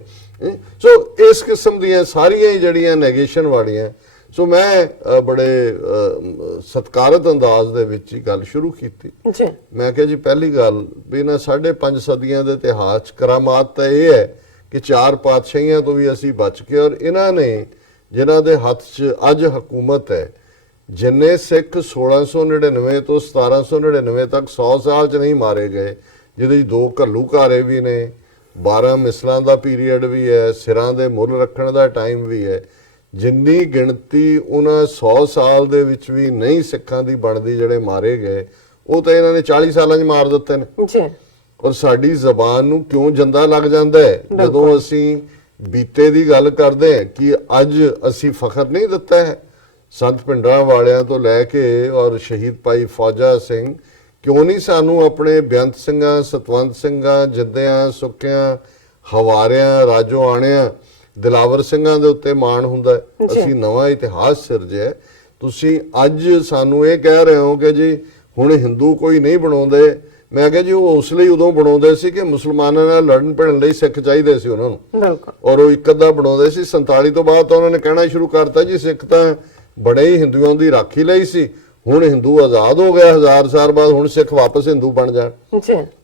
ਸੋ ਇਸ ਕਿਸਮ ਦੀਆਂ ਸਾਰੀਆਂ ਹੀ ਜਿਹੜੀਆਂ ਨੈਗੇਸ਼ਨ ਵਾਲੀਆਂ। ਸੋ ਮੈਂ ਬੜੇ ਸਤਿਕਾਰਤ ਅੰਦਾਜ਼ ਦੇ ਵਿੱਚ ਹੀ ਗੱਲ ਸ਼ੁਰੂ ਕੀਤੀ। ਮੈਂ ਕਿਹਾ ਜੀ ਪਹਿਲੀ ਗੱਲ ਵੀ ਇਹਨਾਂ 5.5 ਸਦੀਆਂ ਦੇ ਇਤਿਹਾਸ 'ਚ ਕਰਾਮਾਤ ਤਾਂ ਇਹ ਹੈ ਕਿ 4 ਪਾਤਸ਼ਾਹੀਆਂ ਤੋਂ ਵੀ ਅਸੀਂ ਬਚ ਕੇ, ਔਰ ਇਹਨਾਂ ਨੇ ਜਿਨ੍ਹਾਂ ਦੇ ਹੱਥ 'ਚ ਅੱਜ ਹਕੂਮਤ ਹੈ, ਜਿੰਨੇ ਸਿੱਖ 1699 ਤੋਂ 1799 ਤੱਕ 100 ਸਾਲ 'ਚ ਨਹੀਂ ਮਾਰੇ ਗਏ, ਜਿਹਦੇ 'ਚ 2 ਘੱਲੂਘਾਰੇ ਵੀ ਨੇ, 12 ਮਿਸਲਾਂ ਦਾ ਪੀਰੀਅਡ ਵੀ ਹੈ, ਸਿਰਾਂ ਦੇ ਮੁੱਲ ਰੱਖਣ ਦਾ ਟਾਈਮ ਵੀ ਹੈ, ਜਿੰਨੀ ਗਿਣਤੀ ਉਹਨਾਂ 100 ਸਾਲ ਦੇ ਵਿੱਚ ਵੀ ਨਹੀਂ ਸਿੱਖਾਂ ਦੀ ਬਣਦੀ ਜਿਹੜੇ ਮਾਰੇ ਗਏ, ਉਹ ਤਾਂ ਇਹਨਾਂ ਨੇ 40 ਸਾਲਾਂ 'ਚ ਮਾਰ ਦਿੱਤੇ ਨੇ। ਔਰ ਸਾਡੀ ਜ਼ਬਾਨ ਨੂੰ ਕਿਉਂ ਜੰਦਾ ਲੱਗ ਜਾਂਦਾ ਹੈ ਜਦੋਂ ਅਸੀਂ ਬੀਤੇ ਦੀ ਗੱਲ ਕਰਦੇ ਹਾਂ ਕਿ ਅੱਜ ਅਸੀਂ ਫਖਰ ਨਹੀਂ ਦਿੱਤਾ ਹੈ ਸੰਤ ਪਿੰਡਰਾਂ ਵਾਲਿਆਂ ਤੋਂ ਲੈ ਕੇ ਔਰ ਸ਼ਹੀਦ ਭਾਈ ਫੌਜਾ ਸਿੰਘ, ਕਿਉਂ ਨਹੀਂ ਸਾਨੂੰ ਆਪਣੇ ਬੇਅੰਤ ਸਿੰਘਾਂ, ਸਤਵੰਤ ਸਿੰਘਾਂ, ਜਿੱਦਿਆਂ, ਸੁੱਕਿਆਂ, ਹਵਾਰਿਆਂ, ਰਾਜੋ ਆਣਿਆਂ, ਦਿਲਾਵਰ ਸਿੰਘਾਂ ਦੇ ਉੱਤੇ ਮਾਣ ਹੁੰਦਾ। ਅਸੀਂ ਨਵਾਂ ਇਤਿਹਾਸ ਸਿਰਜਿਆ। ਤੁਸੀਂ ਅੱਜ ਸਾਨੂੰ ਇਹ ਕਹਿ ਰਹੇ ਹੋ ਕਿ ਜੀ ਹੁਣ ਹਿੰਦੂ ਕੋਈ ਨਹੀਂ ਬਣਾਉਂਦੇ। ਮੈਂ ਕਿਹਾ ਜੀ ਉਹ ਉਸ ਲਈ ਉਦੋਂ ਬਣਾਉਂਦੇ ਸੀ ਕਿ ਮੁਸਲਮਾਨਾਂ ਨਾਲ ਲੜਨ ਭਿੜਨ ਲਈ ਸਿੱਖ ਚਾਹੀਦੇ ਸੀ ਉਹਨਾਂ ਨੂੰ, ਔਰ ਉਹ ਇੱਕ ਅੱਧਾ ਬਣਾਉਂਦੇ ਸੀ। 47 ਤੋਂ ਬਾਅਦ ਤਾਂ ਉਹਨਾਂ ਨੇ ਕਹਿਣਾ ਸ਼ੁਰੂ ਕਰਤਾ ਜੀ ਸਿੱਖ ਤਾਂ ਬੜੇ ਹੀ ਹਿੰਦੂਆਂ ਦੀ ਰਾਖੀ ਲਈ ਸੀ, ਹੁਣ ਹਿੰਦੂ ਆਜ਼ਾਦ ਹੋ ਗਿਆ 1000 ਸਾਲ ਬਾਅਦ, ਹੁਣ ਸਿੱਖ ਵਾਪਸ ਹਿੰਦੂ ਬਣ ਜਾਣ।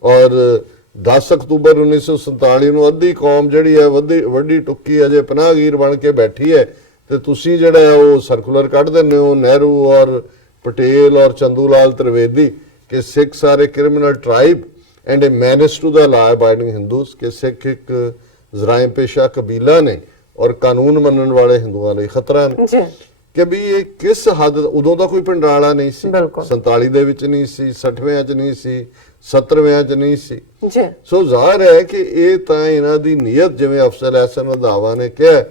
ਔਰ 10 ਅਕਤੂਬਰ 1947 ਨੂੰ ਅੱਧੀ ਕੌਮ ਜਿਹੜੀ ਹੈ ਵੱਡੀ ਟੁੱਕੀ ਅਜੇ ਪਨਾਹਗੀਰ ਬਣ ਕੇ ਬੈਠੀ ਹੈ, ਤੇ ਤੁਸੀਂ ਜਿਹੜਾ ਉਹ ਸਰਕੂਲਰ ਕੱਢ ਦਿੰਦੇ ਹੋ ਨਹਿਰੂ ਔਰ ਪਟੇਲ ਔਰ ਚੰਦੂ ਲਾਲ ਤ੍ਰਿਵੇਦੀ ਕਿ ਸਿੱਖ ਸਾਰੇ criminal tribe and a menace to the law abiding Hindus, ਕਿ ਸਿੱਖ ਇੱਕ ਜ਼ਰਾਇਮ ਪੇਸ਼ਾ ਕਬੀਲਾ ਨੇ ਔਰ ਕਾਨੂੰਨ ਮੰਨਣ ਵਾਲੇ ਹਿੰਦੂਆਂ ਲਈ ਖਤਰਾ ਨੇ। ਕਿ ਵੀ ਇਹ ਕਿਸ ਹੱਦ, ਉਦੋਂ ਤਾਂ ਕੋਈ ਪਿੰਡਰਾਲਾ ਨਹੀਂ ਸੀ, ਬਿਲਕੁਲ 47 ਦੇ ਵਿੱਚ ਨਹੀਂ ਸੀ, 60ਵਿਆਂ 'ਚ ਨਹੀਂ ਸੀ, 70ਵਿਆਂ 'ਚ ਨਹੀਂ ਸੀ ਜੀ। ਸੋ ਜ਼ਾਹਰ ਹੈ ਕਿ ਇਹ ਤਾਂ ਇਹਨਾਂ ਦੀ ਨੀਅਤ, ਜਿਵੇਂ ਅਫਸਰ ਐਸਨ ਰੰਧਾਵਾ ਨੇ ਕਿਹਾ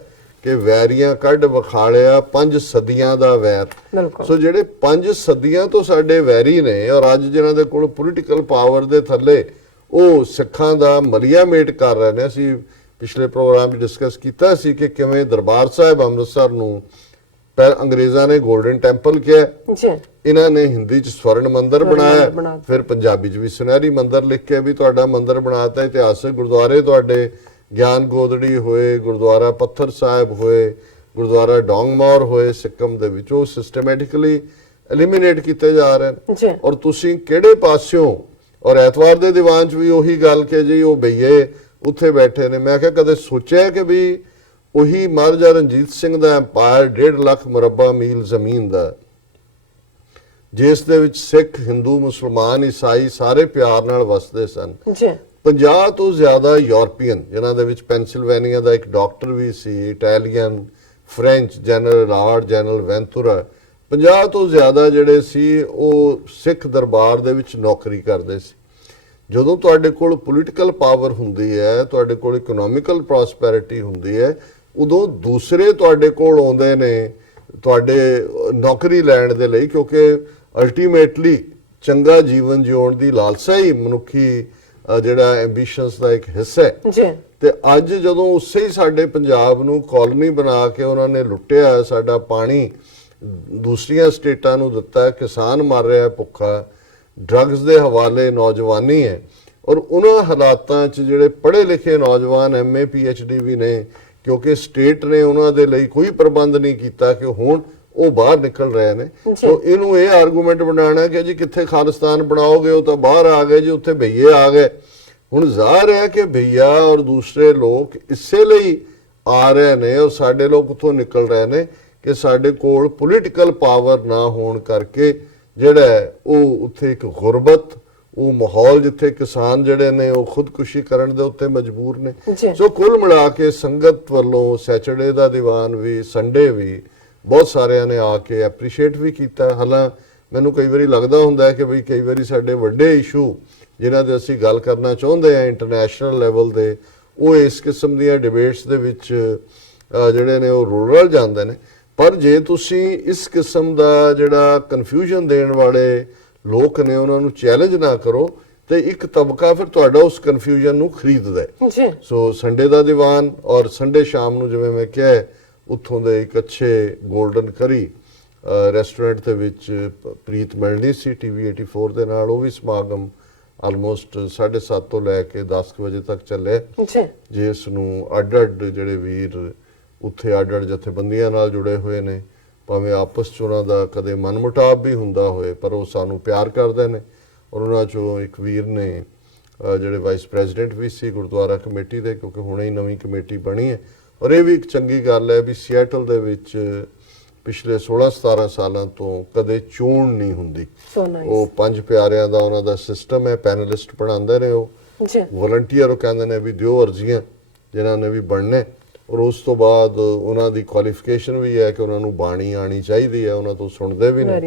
ਕਿ ਵੈਰੀਆਂ ਕੱਢ ਵਿਖਾਲਿਆ 5 ਸਦੀਆਂ ਦਾ ਵੈਰ। ਬਿਲਕੁਲ ਸੋ ਜਿਹੜੇ 5 ਸਦੀਆਂ ਤੋਂ ਸਾਡੇ ਵੈਰੀ ਨੇ, ਔਰ ਅੱਜ ਜਿਨ੍ਹਾਂ ਦੇ ਕੋਲ ਪੋਲੀਟੀਕਲ ਪਾਵਰ ਦੇ ਥੱਲੇ ਉਹ ਸਿੱਖਾਂ ਦਾ ਮਲੀਆ ਮੇਟ ਕਰ ਰਹੇ ਨੇ। ਅਸੀਂ ਪਿਛਲੇ ਪ੍ਰੋਗਰਾਮ ਵਿੱਚ ਡਿਸਕਸ ਕੀਤਾ ਸੀ ਕਿ ਕਿਵੇਂ ਦਰਬਾਰ ਸਾਹਿਬ ਅੰਮ੍ਰਿਤਸਰ ਨੂੰ ਅੰਗਰੇਜ਼ਾਂ ਨੇ ਗੋਲਡਨ ਟੈਂਪਲ ਕਿਹਾ ਜੀ, ਇਹਨਾਂ ਨੇ ਹਿੰਦੀ ਚ ਸਵਰਨ ਮੰਦਿਰ ਬਣਾਇਆ, ਫਿਰ ਪੰਜਾਬੀ ਚ ਵੀ ਸੁਨਹਿਰੀ ਮੰਦਿਰ ਲਿਖ ਕੇ ਵੀ ਤੁਹਾਡਾ ਮੰਦਿਰ ਬਣਾਤਾ। ਇਤਿਹਾਸਕ ਗੁਰਦੁਆਰੇ ਤੁਹਾਡੇ ਗਿਆਨ ਗੋਦੜੀ ਹੋਏ, ਗੁਰਦੁਆਰਾ ਪੱਥਰ ਸਾਹਿਬ ਹੋਏ, ਗੁਰਦੁਆਰਾ ਡੋਂਗਮੌਰ ਹੋਏ ਸਿੱਕਮ ਦੇ ਵਿੱਚ, ਉਹ ਸਿਸਟਮੈਟਿਕਲੀ ਐਲੀਮੀਨੇਟ ਕੀਤੇ ਜਾ ਰਹੇ ਨੇ। ਔਰ ਤੁਸੀਂ ਕਿਹੜੇ ਪਾਸਿਓਂ, ਔਰ ਐਤਵਾਰ ਦੇ ਦੀਵਾਨ ਚ ਵੀ ਉਹੀ ਗੱਲ ਕਿ ਜੀ ਉਹ ਬਈਏ ਉੱਥੇ ਬੈਠੇ ਨੇ। ਮੈਂ ਕਿਹਾ ਕਦੇ ਸੋਚਿਆ ਕਿ ਵੀ ਉਹੀ ਮਹਾਰਾਜਾ ਰਣਜੀਤ ਸਿੰਘ ਦਾ ਐਮਪਾਇਰ 1.5 ਲੱਖ ਮੁਰੱਬਾ ਮੀਲ ਜ਼ਮੀਨ ਦਾ, ਜਿਸ ਦੇ ਵਿੱਚ ਸਿੱਖ, ਹਿੰਦੂ, ਮੁਸਲਮਾਨ, ਈਸਾਈ ਸਾਰੇ ਪਿਆਰ ਨਾਲ ਵਸਦੇ ਸਨ। 50 ਤੋਂ ਜ਼ਿਆਦਾ ਯੂਰਪੀਅਨ, ਜਿਨ੍ਹਾਂ ਦੇ ਵਿੱਚ ਪੈਨਸਿਲਵੇਨੀਆ ਦਾ ਇੱਕ ਡਾਕਟਰ ਵੀ ਸੀ, ਇਟਾਲੀਅਨ, ਫ੍ਰੈਂਚ, ਜਨਰਲ ਰਾਡ, ਜਨਰਲ ਵੈਂਤੂਰਾ, 50 ਤੋਂ ਜ਼ਿਆਦਾ ਜਿਹੜੇ ਸੀ ਉਹ ਸਿੱਖ ਦਰਬਾਰ ਦੇ ਵਿੱਚ ਨੌਕਰੀ ਕਰਦੇ ਸੀ। ਜਦੋਂ ਤੁਹਾਡੇ ਕੋਲ ਪੋਲੀਟੀਕਲ ਪਾਵਰ ਹੁੰਦੀ ਹੈ, ਤੁਹਾਡੇ ਕੋਲ ਇਕਨੋਮਿਕਲ ਪ੍ਰੋਸਪੈਰਿਟੀ ਹੁੰਦੀ ਹੈ, ਉਦੋਂ ਦੂਸਰੇ ਤੁਹਾਡੇ ਕੋਲ ਆਉਂਦੇ ਨੇ ਤੁਹਾਡੇ ਨੌਕਰੀ ਲੈਣ ਦੇ ਲਈ, ਕਿਉਂਕਿ ਅਲਟੀਮੇਟਲੀ ਚੰਗਾ ਜੀਵਨ ਜਿਉਣ ਦੀ ਲਾਲਸਾ ਹੀ ਮਨੁੱਖੀ ਜਿਹੜਾ ਐਂਬੀਸ਼ਨਸ ਦਾ ਇੱਕ ਹਿੱਸਾ ਹੈ। ਤੇ ਅੱਜ ਜਦੋਂ ਉਸੇ ਹੀ ਸਾਡੇ ਪੰਜਾਬ ਨੂੰ ਕਾਲੋਨੀ ਬਣਾ ਕੇ ਉਹਨਾਂ ਨੇ ਲੁੱਟਿਆ, ਸਾਡਾ ਪਾਣੀ ਦੂਸਰੀਆਂ ਸਟੇਟਾਂ ਨੂੰ ਦਿੱਤਾ, ਕਿਸਾਨ ਮਰ ਰਿਹਾ ਭੁੱਖਾ, ਡਰੱਗਸ ਦੇ ਹਵਾਲੇ ਨੌਜਵਾਨੀ ਹੈ, ਔਰ ਉਹਨਾਂ ਹਾਲਾਤਾਂ 'ਚ ਜਿਹੜੇ ਪੜ੍ਹੇ ਲਿਖੇ ਨੌਜਵਾਨ ਐਮਏ ਪੀਐਚਡੀ ਵੀ ਨੇ, ਕਿਉਂਕਿ ਸਟੇਟ ਨੇ ਉਹਨਾਂ ਦੇ ਲਈ ਕੋਈ ਪ੍ਰਬੰਧ ਨਹੀਂ ਕੀਤਾ ਕਿ ਹੁਣ ਉਹ ਬਾਹਰ ਨਿਕਲ ਰਹੇ ਨੇ। ਸੋ ਇਹਨੂੰ ਇਹ ਆਰਗੂਮੈਂਟ ਬਣਾਉਣਾ ਕਿ ਜੀ ਕਿੱਥੇ ਖਾਲਿਸਤਾਨ ਬਣਾਓਗੇ, ਉਹ ਤਾਂ ਬਾਹਰ ਆ ਗਏ ਜੀ, ਉੱਥੇ ਭਈਏ ਆ ਗਏ। ਹੁਣ ਜ਼ਾਹਰ ਹੈ ਕਿ ਭਈਆ ਔਰ ਦੂਸਰੇ ਲੋਕ ਇਸੇ ਲਈ ਆ ਰਹੇ ਨੇ, ਔਰ ਸਾਡੇ ਲੋਕ ਉੱਥੋਂ ਨਿਕਲ ਰਹੇ ਨੇ ਕਿ ਸਾਡੇ ਕੋਲ ਪੋਲੀਟੀਕਲ ਪਾਵਰ ਨਾ ਹੋਣ ਕਰਕੇ ਜਿਹੜਾ ਉਹ ਉੱਥੇ ਇੱਕ ਗੁਰਬਤ, ਉਹ ਮਾਹੌਲ ਜਿੱਥੇ ਕਿਸਾਨ ਜਿਹੜੇ ਨੇ ਉਹ ਖੁਦਕੁਸ਼ੀ ਕਰਨ ਦੇ ਉੱਤੇ ਮਜਬੂਰ ਨੇ। ਸੋ ਕੁੱਲ ਮਿਲਾ ਕੇ ਸੰਗਤ ਵੱਲੋਂ ਸੈਚਰਡੇ ਦਾ ਦੀਵਾਨ ਵੀ, ਸੰਡੇ ਵੀ, ਬਹੁਤ ਸਾਰਿਆਂ ਨੇ ਆ ਕੇ ਐਪਰੀਸ਼ੀਏਟ ਵੀ ਕੀਤਾ। ਹਾਲਾਂ ਮੈਨੂੰ ਕਈ ਵਾਰੀ ਲੱਗਦਾ ਹੁੰਦਾ ਹੈ ਕਿ ਬਈ ਕਈ ਵਾਰੀ ਸਾਡੇ ਵੱਡੇ ਇਸ਼ੂ ਜਿਨ੍ਹਾਂ ਦੇ ਅਸੀਂ ਗੱਲ ਕਰਨਾ ਚਾਹੁੰਦੇ ਹਾਂ ਇੰਟਰਨੈਸ਼ਨਲ ਲੈਵਲ ਦੇ, ਉਹ ਇਸ ਕਿਸਮ ਦੀਆਂ ਡਿਬੇਟਸ ਦੇ ਵਿੱਚ ਜਿਹੜੇ ਨੇ ਉਹ ਰੁਲ ਜਾਂਦੇ ਨੇ। ਪਰ ਜੇ ਤੁਸੀਂ ਇਸ ਕਿਸਮ ਦਾ ਜਿਹੜਾ ਕਨਫਿਊਜ਼ਨ ਦੇਣ ਵਾਲੇ ਲੋਕ ਨੇ ਉਹਨਾਂ ਨੂੰ ਚੈਲੰਜ ਨਾ ਕਰੋ ਤੇ ਇੱਕ ਤਬਕਾ ਫਿਰ ਤੁਹਾਡਾ ਉਸ ਕਨਫਿਊਜ਼ਨ ਨੂੰ ਖਰੀਦਦਾ ਹੈ। ਸੋ ਸੰਡੇ ਦਾ ਦੀਵਾਨ ਔਰ ਸੰਡੇ ਸ਼ਾਮ ਨੂੰ, ਜਿਵੇਂ ਮੈਂ ਕਿਹਾ, ਉੱਥੋਂ ਦੇ ਇੱਕ ਅੱਛੇ ਗੋਲਡਨ ਕਰੀ ਰੈਸਟੋਰੈਂਟ ਦੇ ਵਿੱਚ ਪ੍ਰੀਤ ਮਿਲਣੀ ਸੀ ਟੀਵੀ 84 ਦੇ ਨਾਲ। ਉਹ ਵੀ ਸਮਾਗਮ ਆਲਮੋਸਟ 7:30 ਤੋਂ ਲੈ ਕੇ 10 ਵਜੇ ਤੱਕ ਚੱਲਿਆ, ਜਿਸ ਨੂੰ ਅੱਡ-ਅੱਡ ਜਿਹੜੇ ਵੀਰ ਉੱਥੇ ਅੱਡ-ਅੱਡ ਜਥੇਬੰਦੀਆਂ ਨਾਲ ਜੁੜੇ ਹੋਏ ਨੇ, ਭਾਵੇਂ ਆਪਸ 'ਚ ਉਹਨਾਂ ਦਾ ਕਦੇ ਮਨਮੁਟਾਵ ਵੀ ਹੁੰਦਾ ਹੋਏ, ਪਰ ਉਹ ਸਾਨੂੰ ਪਿਆਰ ਕਰਦੇ ਨੇ। ਔਰ ਉਹਨਾਂ 'ਚੋਂ ਇੱਕ ਵੀਰ ਨੇ ਜਿਹੜੇ ਵਾਈਸ ਪ੍ਰੈਜ਼ੀਡੈਂਟ ਵੀ ਸੀ ਗੁਰਦੁਆਰਾ ਕਮੇਟੀ ਦੇ, ਕਿਉਂਕਿ ਹੁਣੇ ਹੀ ਨਵੀਂ ਕਮੇਟੀ ਬਣੀ ਹੈ। ਔਰ ਇਹ ਵੀ ਇੱਕ ਚੰਗੀ ਗੱਲ ਹੈ ਵੀ ਸੀਐਟਲ ਦੇ ਵਿੱਚ ਪਿਛਲੇ 16-17 ਸਾਲਾਂ ਤੋਂ ਕਦੇ ਚੋਣ ਨਹੀਂ ਹੁੰਦੀ। ਉਹ 5 ਪਿਆਰਿਆਂ ਦਾ ਉਹਨਾਂ ਦਾ ਸਿਸਟਮ ਹੈ, ਪੈਨਲਿਸਟ ਬਣਾਉਂਦੇ ਨੇ, ਉਹ ਵਲੰਟੀਅਰ, ਉਹ ਕਹਿੰਦੇ ਨੇ ਵੀ ਦਿਓ ਅਰਜ਼ੀਆਂ ਜਿਨ੍ਹਾਂ ਨੇ ਵੀ ਬਣਨੇ, ਔਰ ਉਸ ਤੋਂ ਬਾਅਦ ਉਹਨਾਂ ਦੀ ਕੁਆਲੀਫਿਕੇਸ਼ਨ ਵੀ ਹੈ ਕਿ ਉਹਨਾਂ ਨੂੰ ਬਾਣੀ ਆਣੀ ਚਾਹੀਦੀ ਹੈ, ਉਹਨਾਂ ਤੋਂ ਸੁਣਦੇ ਵੀ ਨੇ,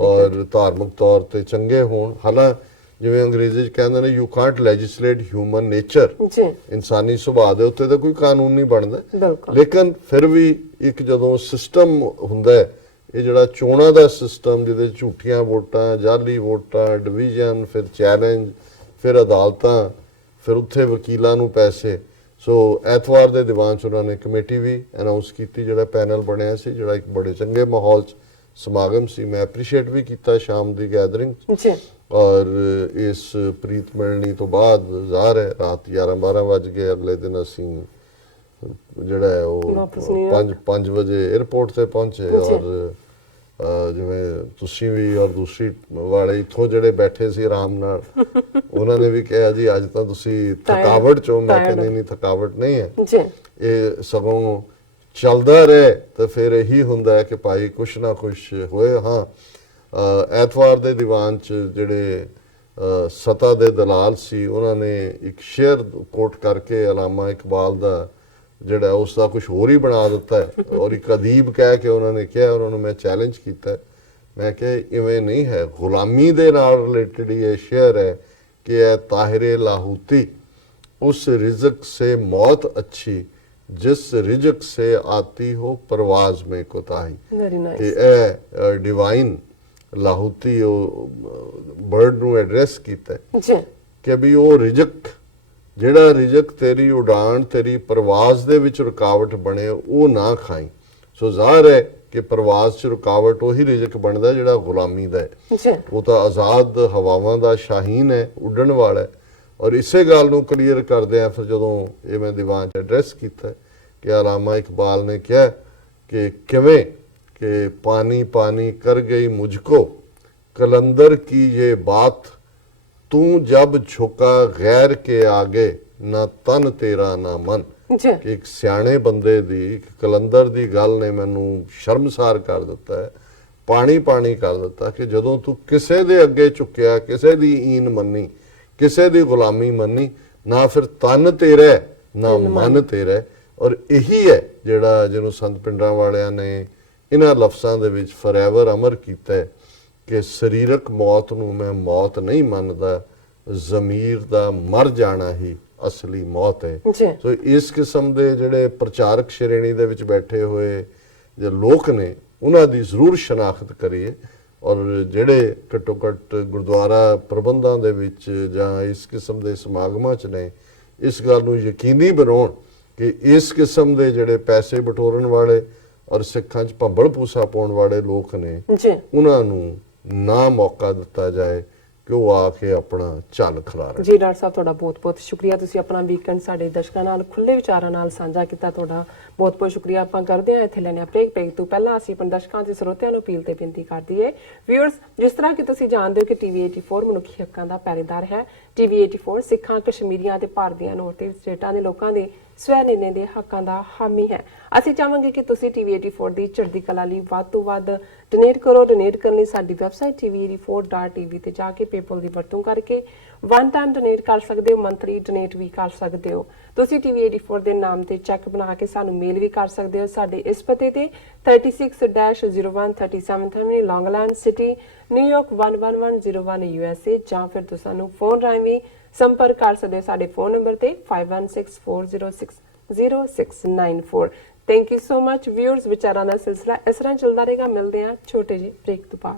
ਔਰ ਧਾਰਮਿਕ ਤੌਰ ਤੇ ਚੰਗੇ ਹੋਣ। ਹਾਲਾਂ ਜਿਵੇਂ ਅੰਗਰੇਜ਼ੀ 'ਚ ਕਹਿੰਦੇ ਨੇ, ਯੂ ਕਾਂਟ ਲੈਜਿਸਲੇਟ ਹਿਊਮਨ ਨੇਚਰ, ਇਨਸਾਨੀ ਸੁਭਾਅ ਦੇ ਉੱਤੇ ਤਾਂ ਕੋਈ ਕਾਨੂੰਨ ਨਹੀਂ ਬਣਦਾ, ਲੇਕਿਨ ਫਿਰ ਵੀ ਇੱਕ ਜਦੋਂ ਸਿਸਟਮ ਹੁੰਦਾ ਹੈ, ਇਹ ਜਿਹੜਾ ਚੋਣਾਂ ਦਾ ਸਿਸਟਮ, ਜਿਹਦੇ ਝੂਠੀਆਂ ਵੋਟਾਂ, ਜਾਲੀ ਵੋਟਾਂ, ਡਿਵੀਜ਼ਨ, ਫਿਰ ਚੈਲੰਜ, ਫਿਰ ਅਦਾਲਤਾਂ, ਫਿਰ ਉੱਥੇ ਵਕੀਲਾਂ ਨੂੰ ਪੈਸੇ। ਸੋ ਐਤਵਾਰ ਦੇ ਦੀਵਾਨ 'ਚ ਉਹਨਾਂ ਨੇ ਕਮੇਟੀ ਵੀ ਅਨਾਉਂਸ ਕੀਤੀ, ਜਿਹੜਾ ਪੈਨਲ ਬਣਿਆ ਸੀ, ਜਿਹੜਾ ਇੱਕ ਬੜੇ ਚੰਗੇ ਮਾਹੌਲ 'ਚ ਸਮਾਗਮ ਸੀ। ਮੈਂ ਐਪਰੀਸ਼ੀਏਟ ਵੀ ਕੀਤਾ ਸ਼ਾਮ ਦੀ ਗੈਦਰਿੰਗ। ਔਰ ਇਸ ਪ੍ਰੀਤ ਮਿਲਣੀ ਤੋਂ ਬਾਅਦ ਜ਼ਾਹਰ ਹੈ ਰਾਤ 11-12 ਵਜ ਗਏ। ਅਗਲੇ ਦਿਨ ਅਸੀਂ ਜਿਹੜਾ ਹੈ ਉਹ 5 ਵਜੇ 에ਅਰਪੋਰਟ ਤੇ ਪਹੁੰਚੇ। ਔਰ ਜਿਵੇਂ ਤੁਸੀਂ ਵੀ ਔਰ ਦੂਸਰੀ ਵਾਲੇ ਇੱਥੋਂ ਜਿਹੜੇ ਬੈਠੇ ਸੀ ਆਰਾਮ ਨਾਲ, ਉਹਨਾਂ ਨੇ ਵੀ ਕਿਹਾ ਜੀ ਅੱਜ ਤਾਂ ਤੁਸੀਂ ਥਕਾਵਟ ਚੋਂ। ਮੈਂ ਕਿਹਾ ਨਹੀਂ, ਥਕਾਵਟ ਨਹੀਂ ਹੈ, ਇਹ ਸਗੋਂ ਚੱਲਦਾ ਰਹੇ ਤਾਂ ਫਿਰ ਇਹੀ ਹੁੰਦਾ ਹੈ ਕਿ ਭਾਈ ਕੁਛ ਨਾ ਕੁਛ ਹੋਏ। ਹਾਂ, ਐਤਵਾਰ ਦੇ ਦੀਵਾਨ 'ਚ ਜਿਹੜੇ ਸਤਾ ਦੇ ਦਲਾਲ ਸੀ, ਉਹਨਾਂ ਨੇ ਇੱਕ ਸ਼ੇਅਰ ਕੋਟ ਕਰਕੇ ਅਲਾਮਾ ਇਕਬਾਲ ਦਾ ਜਿਹੜਾ ਉਸ ਦਾ ਕੁਝ ਹੋਰ ਹੀ ਬਣਾ ਦਿੱਤਾ ਹੈ ਔਰ ਇੱਕ ਅਦੀਬ ਕਹਿ ਕੇ ਉਹਨਾਂ ਨੇ ਕਿਹਾ, ਉਹਨਾਂ ਨੂੰ ਮੈਂ ਚੈਲੰਜ ਕੀਤਾ, ਮੈਂ ਕਿਹਾ ਇਵੇਂ ਨਹੀਂ ਹੈ। ਗੁਲਾਮੀ ਦੇ ਨਾਲ ਰਿਲੇਟਡ ਇਹ ਸ਼ੇਅਰ ਹੈ कि ए ताहिरे लाहूती उस रिज़्क से मौत अच्छी जिस रिज़्क से आती हो परवाज में कोताही। कि ए डिवाइन लाहूती बर्ड ਨੂੰ ਐਡਰੈਸ ਕੀਤਾ ਕਿ ਵੀ ਉਹ ਰਿਜ਼ਕ ਜਿਹੜਾ ਰਿਜ਼ਕ ਤੇਰੀ ਉਡਾਨ ਤੇਰੀ ਪ੍ਰਵਾਜ਼ ਦੇ ਵਿੱਚ ਰੁਕਾਵਟ ਬਣੇ ਉਹ ਨਾ ਖਾਈ। ਸੋ ਜ਼ਾਹਰ ਹੈ ਕਿ ਪ੍ਰਵਾਜ਼ 'ਚ ਰੁਕਾਵਟ ਉਹੀ ਰਿਜ਼ਕ ਬਣਦਾ ਜਿਹੜਾ ਗੁਲਾਮੀ ਦਾ ਹੈ। ਉਹ ਤਾਂ ਆਜ਼ਾਦ ਹਵਾਵਾਂ ਦਾ ਸ਼ਾਹੀਨ ਹੈ, ਉੱਡਣ ਵਾਲਾ ਹੈ। ਔਰ ਇਸੇ ਗੱਲ ਨੂੰ ਕਲੀਅਰ ਕਰਦੇ ਆ ਫਿਰ ਜਦੋਂ ਇਹ ਮੈਂ ਦੀਵਾਨ 'ਚ ਐਡਰੈਸ ਕੀਤਾ ਕਿ ਅਲਾਮਾ ਇਕਬਾਲ ਨੇ ਕਿਹਾ ਕਿ ਕਿਵੇਂ ਕਿ ਪਾਣੀ ਪਾਣੀ ਕਰ ਗਈ ਮੁਝਕੋ कलंदर की ये बात तू जब झुका गैर के आगे ना तन तेरा ना मन। कि एक सियाणे बंदे दी कलंदर दी गल ने मैनू शर्मसार कर दिता है, पानी पानी कर दिता कि जदों तू किसे दे अगे झुकिया, किसे दी ईन मन्नी, किसे दी गुलामी मन्नी, ना फिर तन तेरा ना मन तेरा। और यही है जिहड़ा जिन्हों संत पिंडां वालियां ने इन्हां लफ्ज़ां दे विच फॉरएवर अमर कीता है कि सरीरक मौत नूं मैं मौत नहीं मनदा, ज़मीर दा मर जाना ही असली मौत है। सो इस किस्म के जिहड़े प्रचारक श्रेणी दे विच बैठे हुए जो लोग ने उन्हां दी जरूर शनाख्त करिए और जिहड़े घट्टो घट्ट गुरुद्वारा प्रबंधां दे विच जां इस किस्म के समागमां च ने इस गल नूं यकीनी बनाउण कि इस किस्म के जिहड़े पैसे बटोरन वाले और सिखां च भंबल पूसा पाउण वाले लोग ने उन्हां नूं ना मौका दिता जाए कि वो आके अपना चल खिलारे। जी डॉक्टर साहब तुहाडा बहुत बहुत शुक्रिया, तुसीं अपना वीकेंड साडे दर्शकां नाल खुले विचारां नाल साझा कीता, तुहाडा बहुत बहुत शुक्रिया। आपां करदे हां इत्थे लैणे ब्रेक तो पहला असीं अपने दर्शकां ते ਸਰੋਤਿਆਂ ਨੂੰ अपील ते बेनती कर दईए व्यूअर्स, जिस तरह कि तुसीं जाणदे हो कि टीवी 84 मनुखी हक्कां दा पैरेदार है। टीवी 84 सिखां कश्मीरियां ते भारतीय नॉर्थ ईस्ट स्टेटां दे लोकां दे स्वै निर्णे ਦੇ ਹੱਕਾਂ ਦਾ ਹਾਮੀ ਹੈ। ਅਸੀਂ ਚਾਹਾਂਗੇ ਕਿ ਤੁਸੀਂ ਟੀਵੀ 84 ਦੀ ਚੜ੍ਹਦੀ ਕਲਾ ਲਈ ਵੱਧ ਤੋਂ ਵੱਧ ਡੋਨੇਟ ਕਰੋ। ਡੋਨੇਟ ਕਰਨ ਲਈ ਸਾਡੀ ਵੈਬਸਾਈਟ tv84.tv ਤੇ ਜਾ ਕੇ ਪੇਪਲ ਦੀ ਵਰਤੋਂ ਕਰਕੇ ਵਨ ਟਾਈਮ ਡੋਨੇਟ ਕਰ ਸਕਦੇ ਹੋ, ਮੰਥਲੀ ਡੋਨੇਟ ਵੀ ਕਰ ਸਕਦੇ ਹੋ। ਤੁਸੀਂ ਟੀਵੀ 84 ਦੇ ਨਾਮ ਤੇ ਚੈੱਕ ਬਣਾ ਕੇ ਸਾਨੂੰ ਮੇਲ ਵੀ ਕਰ ਸਕਦੇ ਹੋ ਸਾਡੇ ਇਸ ਪਤੇ ਤੇ 36-0137 ਐਵਨਿਊ ਲੌਂਗਲੈਂਡ ਸਿਟੀ ਨਿਊਯਾਰਕ 11101 USA ਜਾਂ ਫਿਰ ਤੁਸੀਂ ਸਾਨੂੰ ਫੋਨ ਰਾਹੀਂ ਵੀ संपर्क कर सकते हो साडे फोन नंबर ते 5164060694। Thank you so much viewers, विचारां दा सिलसिला इस तरह चलदा रहेगा। मिलदे हां छोटे जी ब्रेक तो बाद।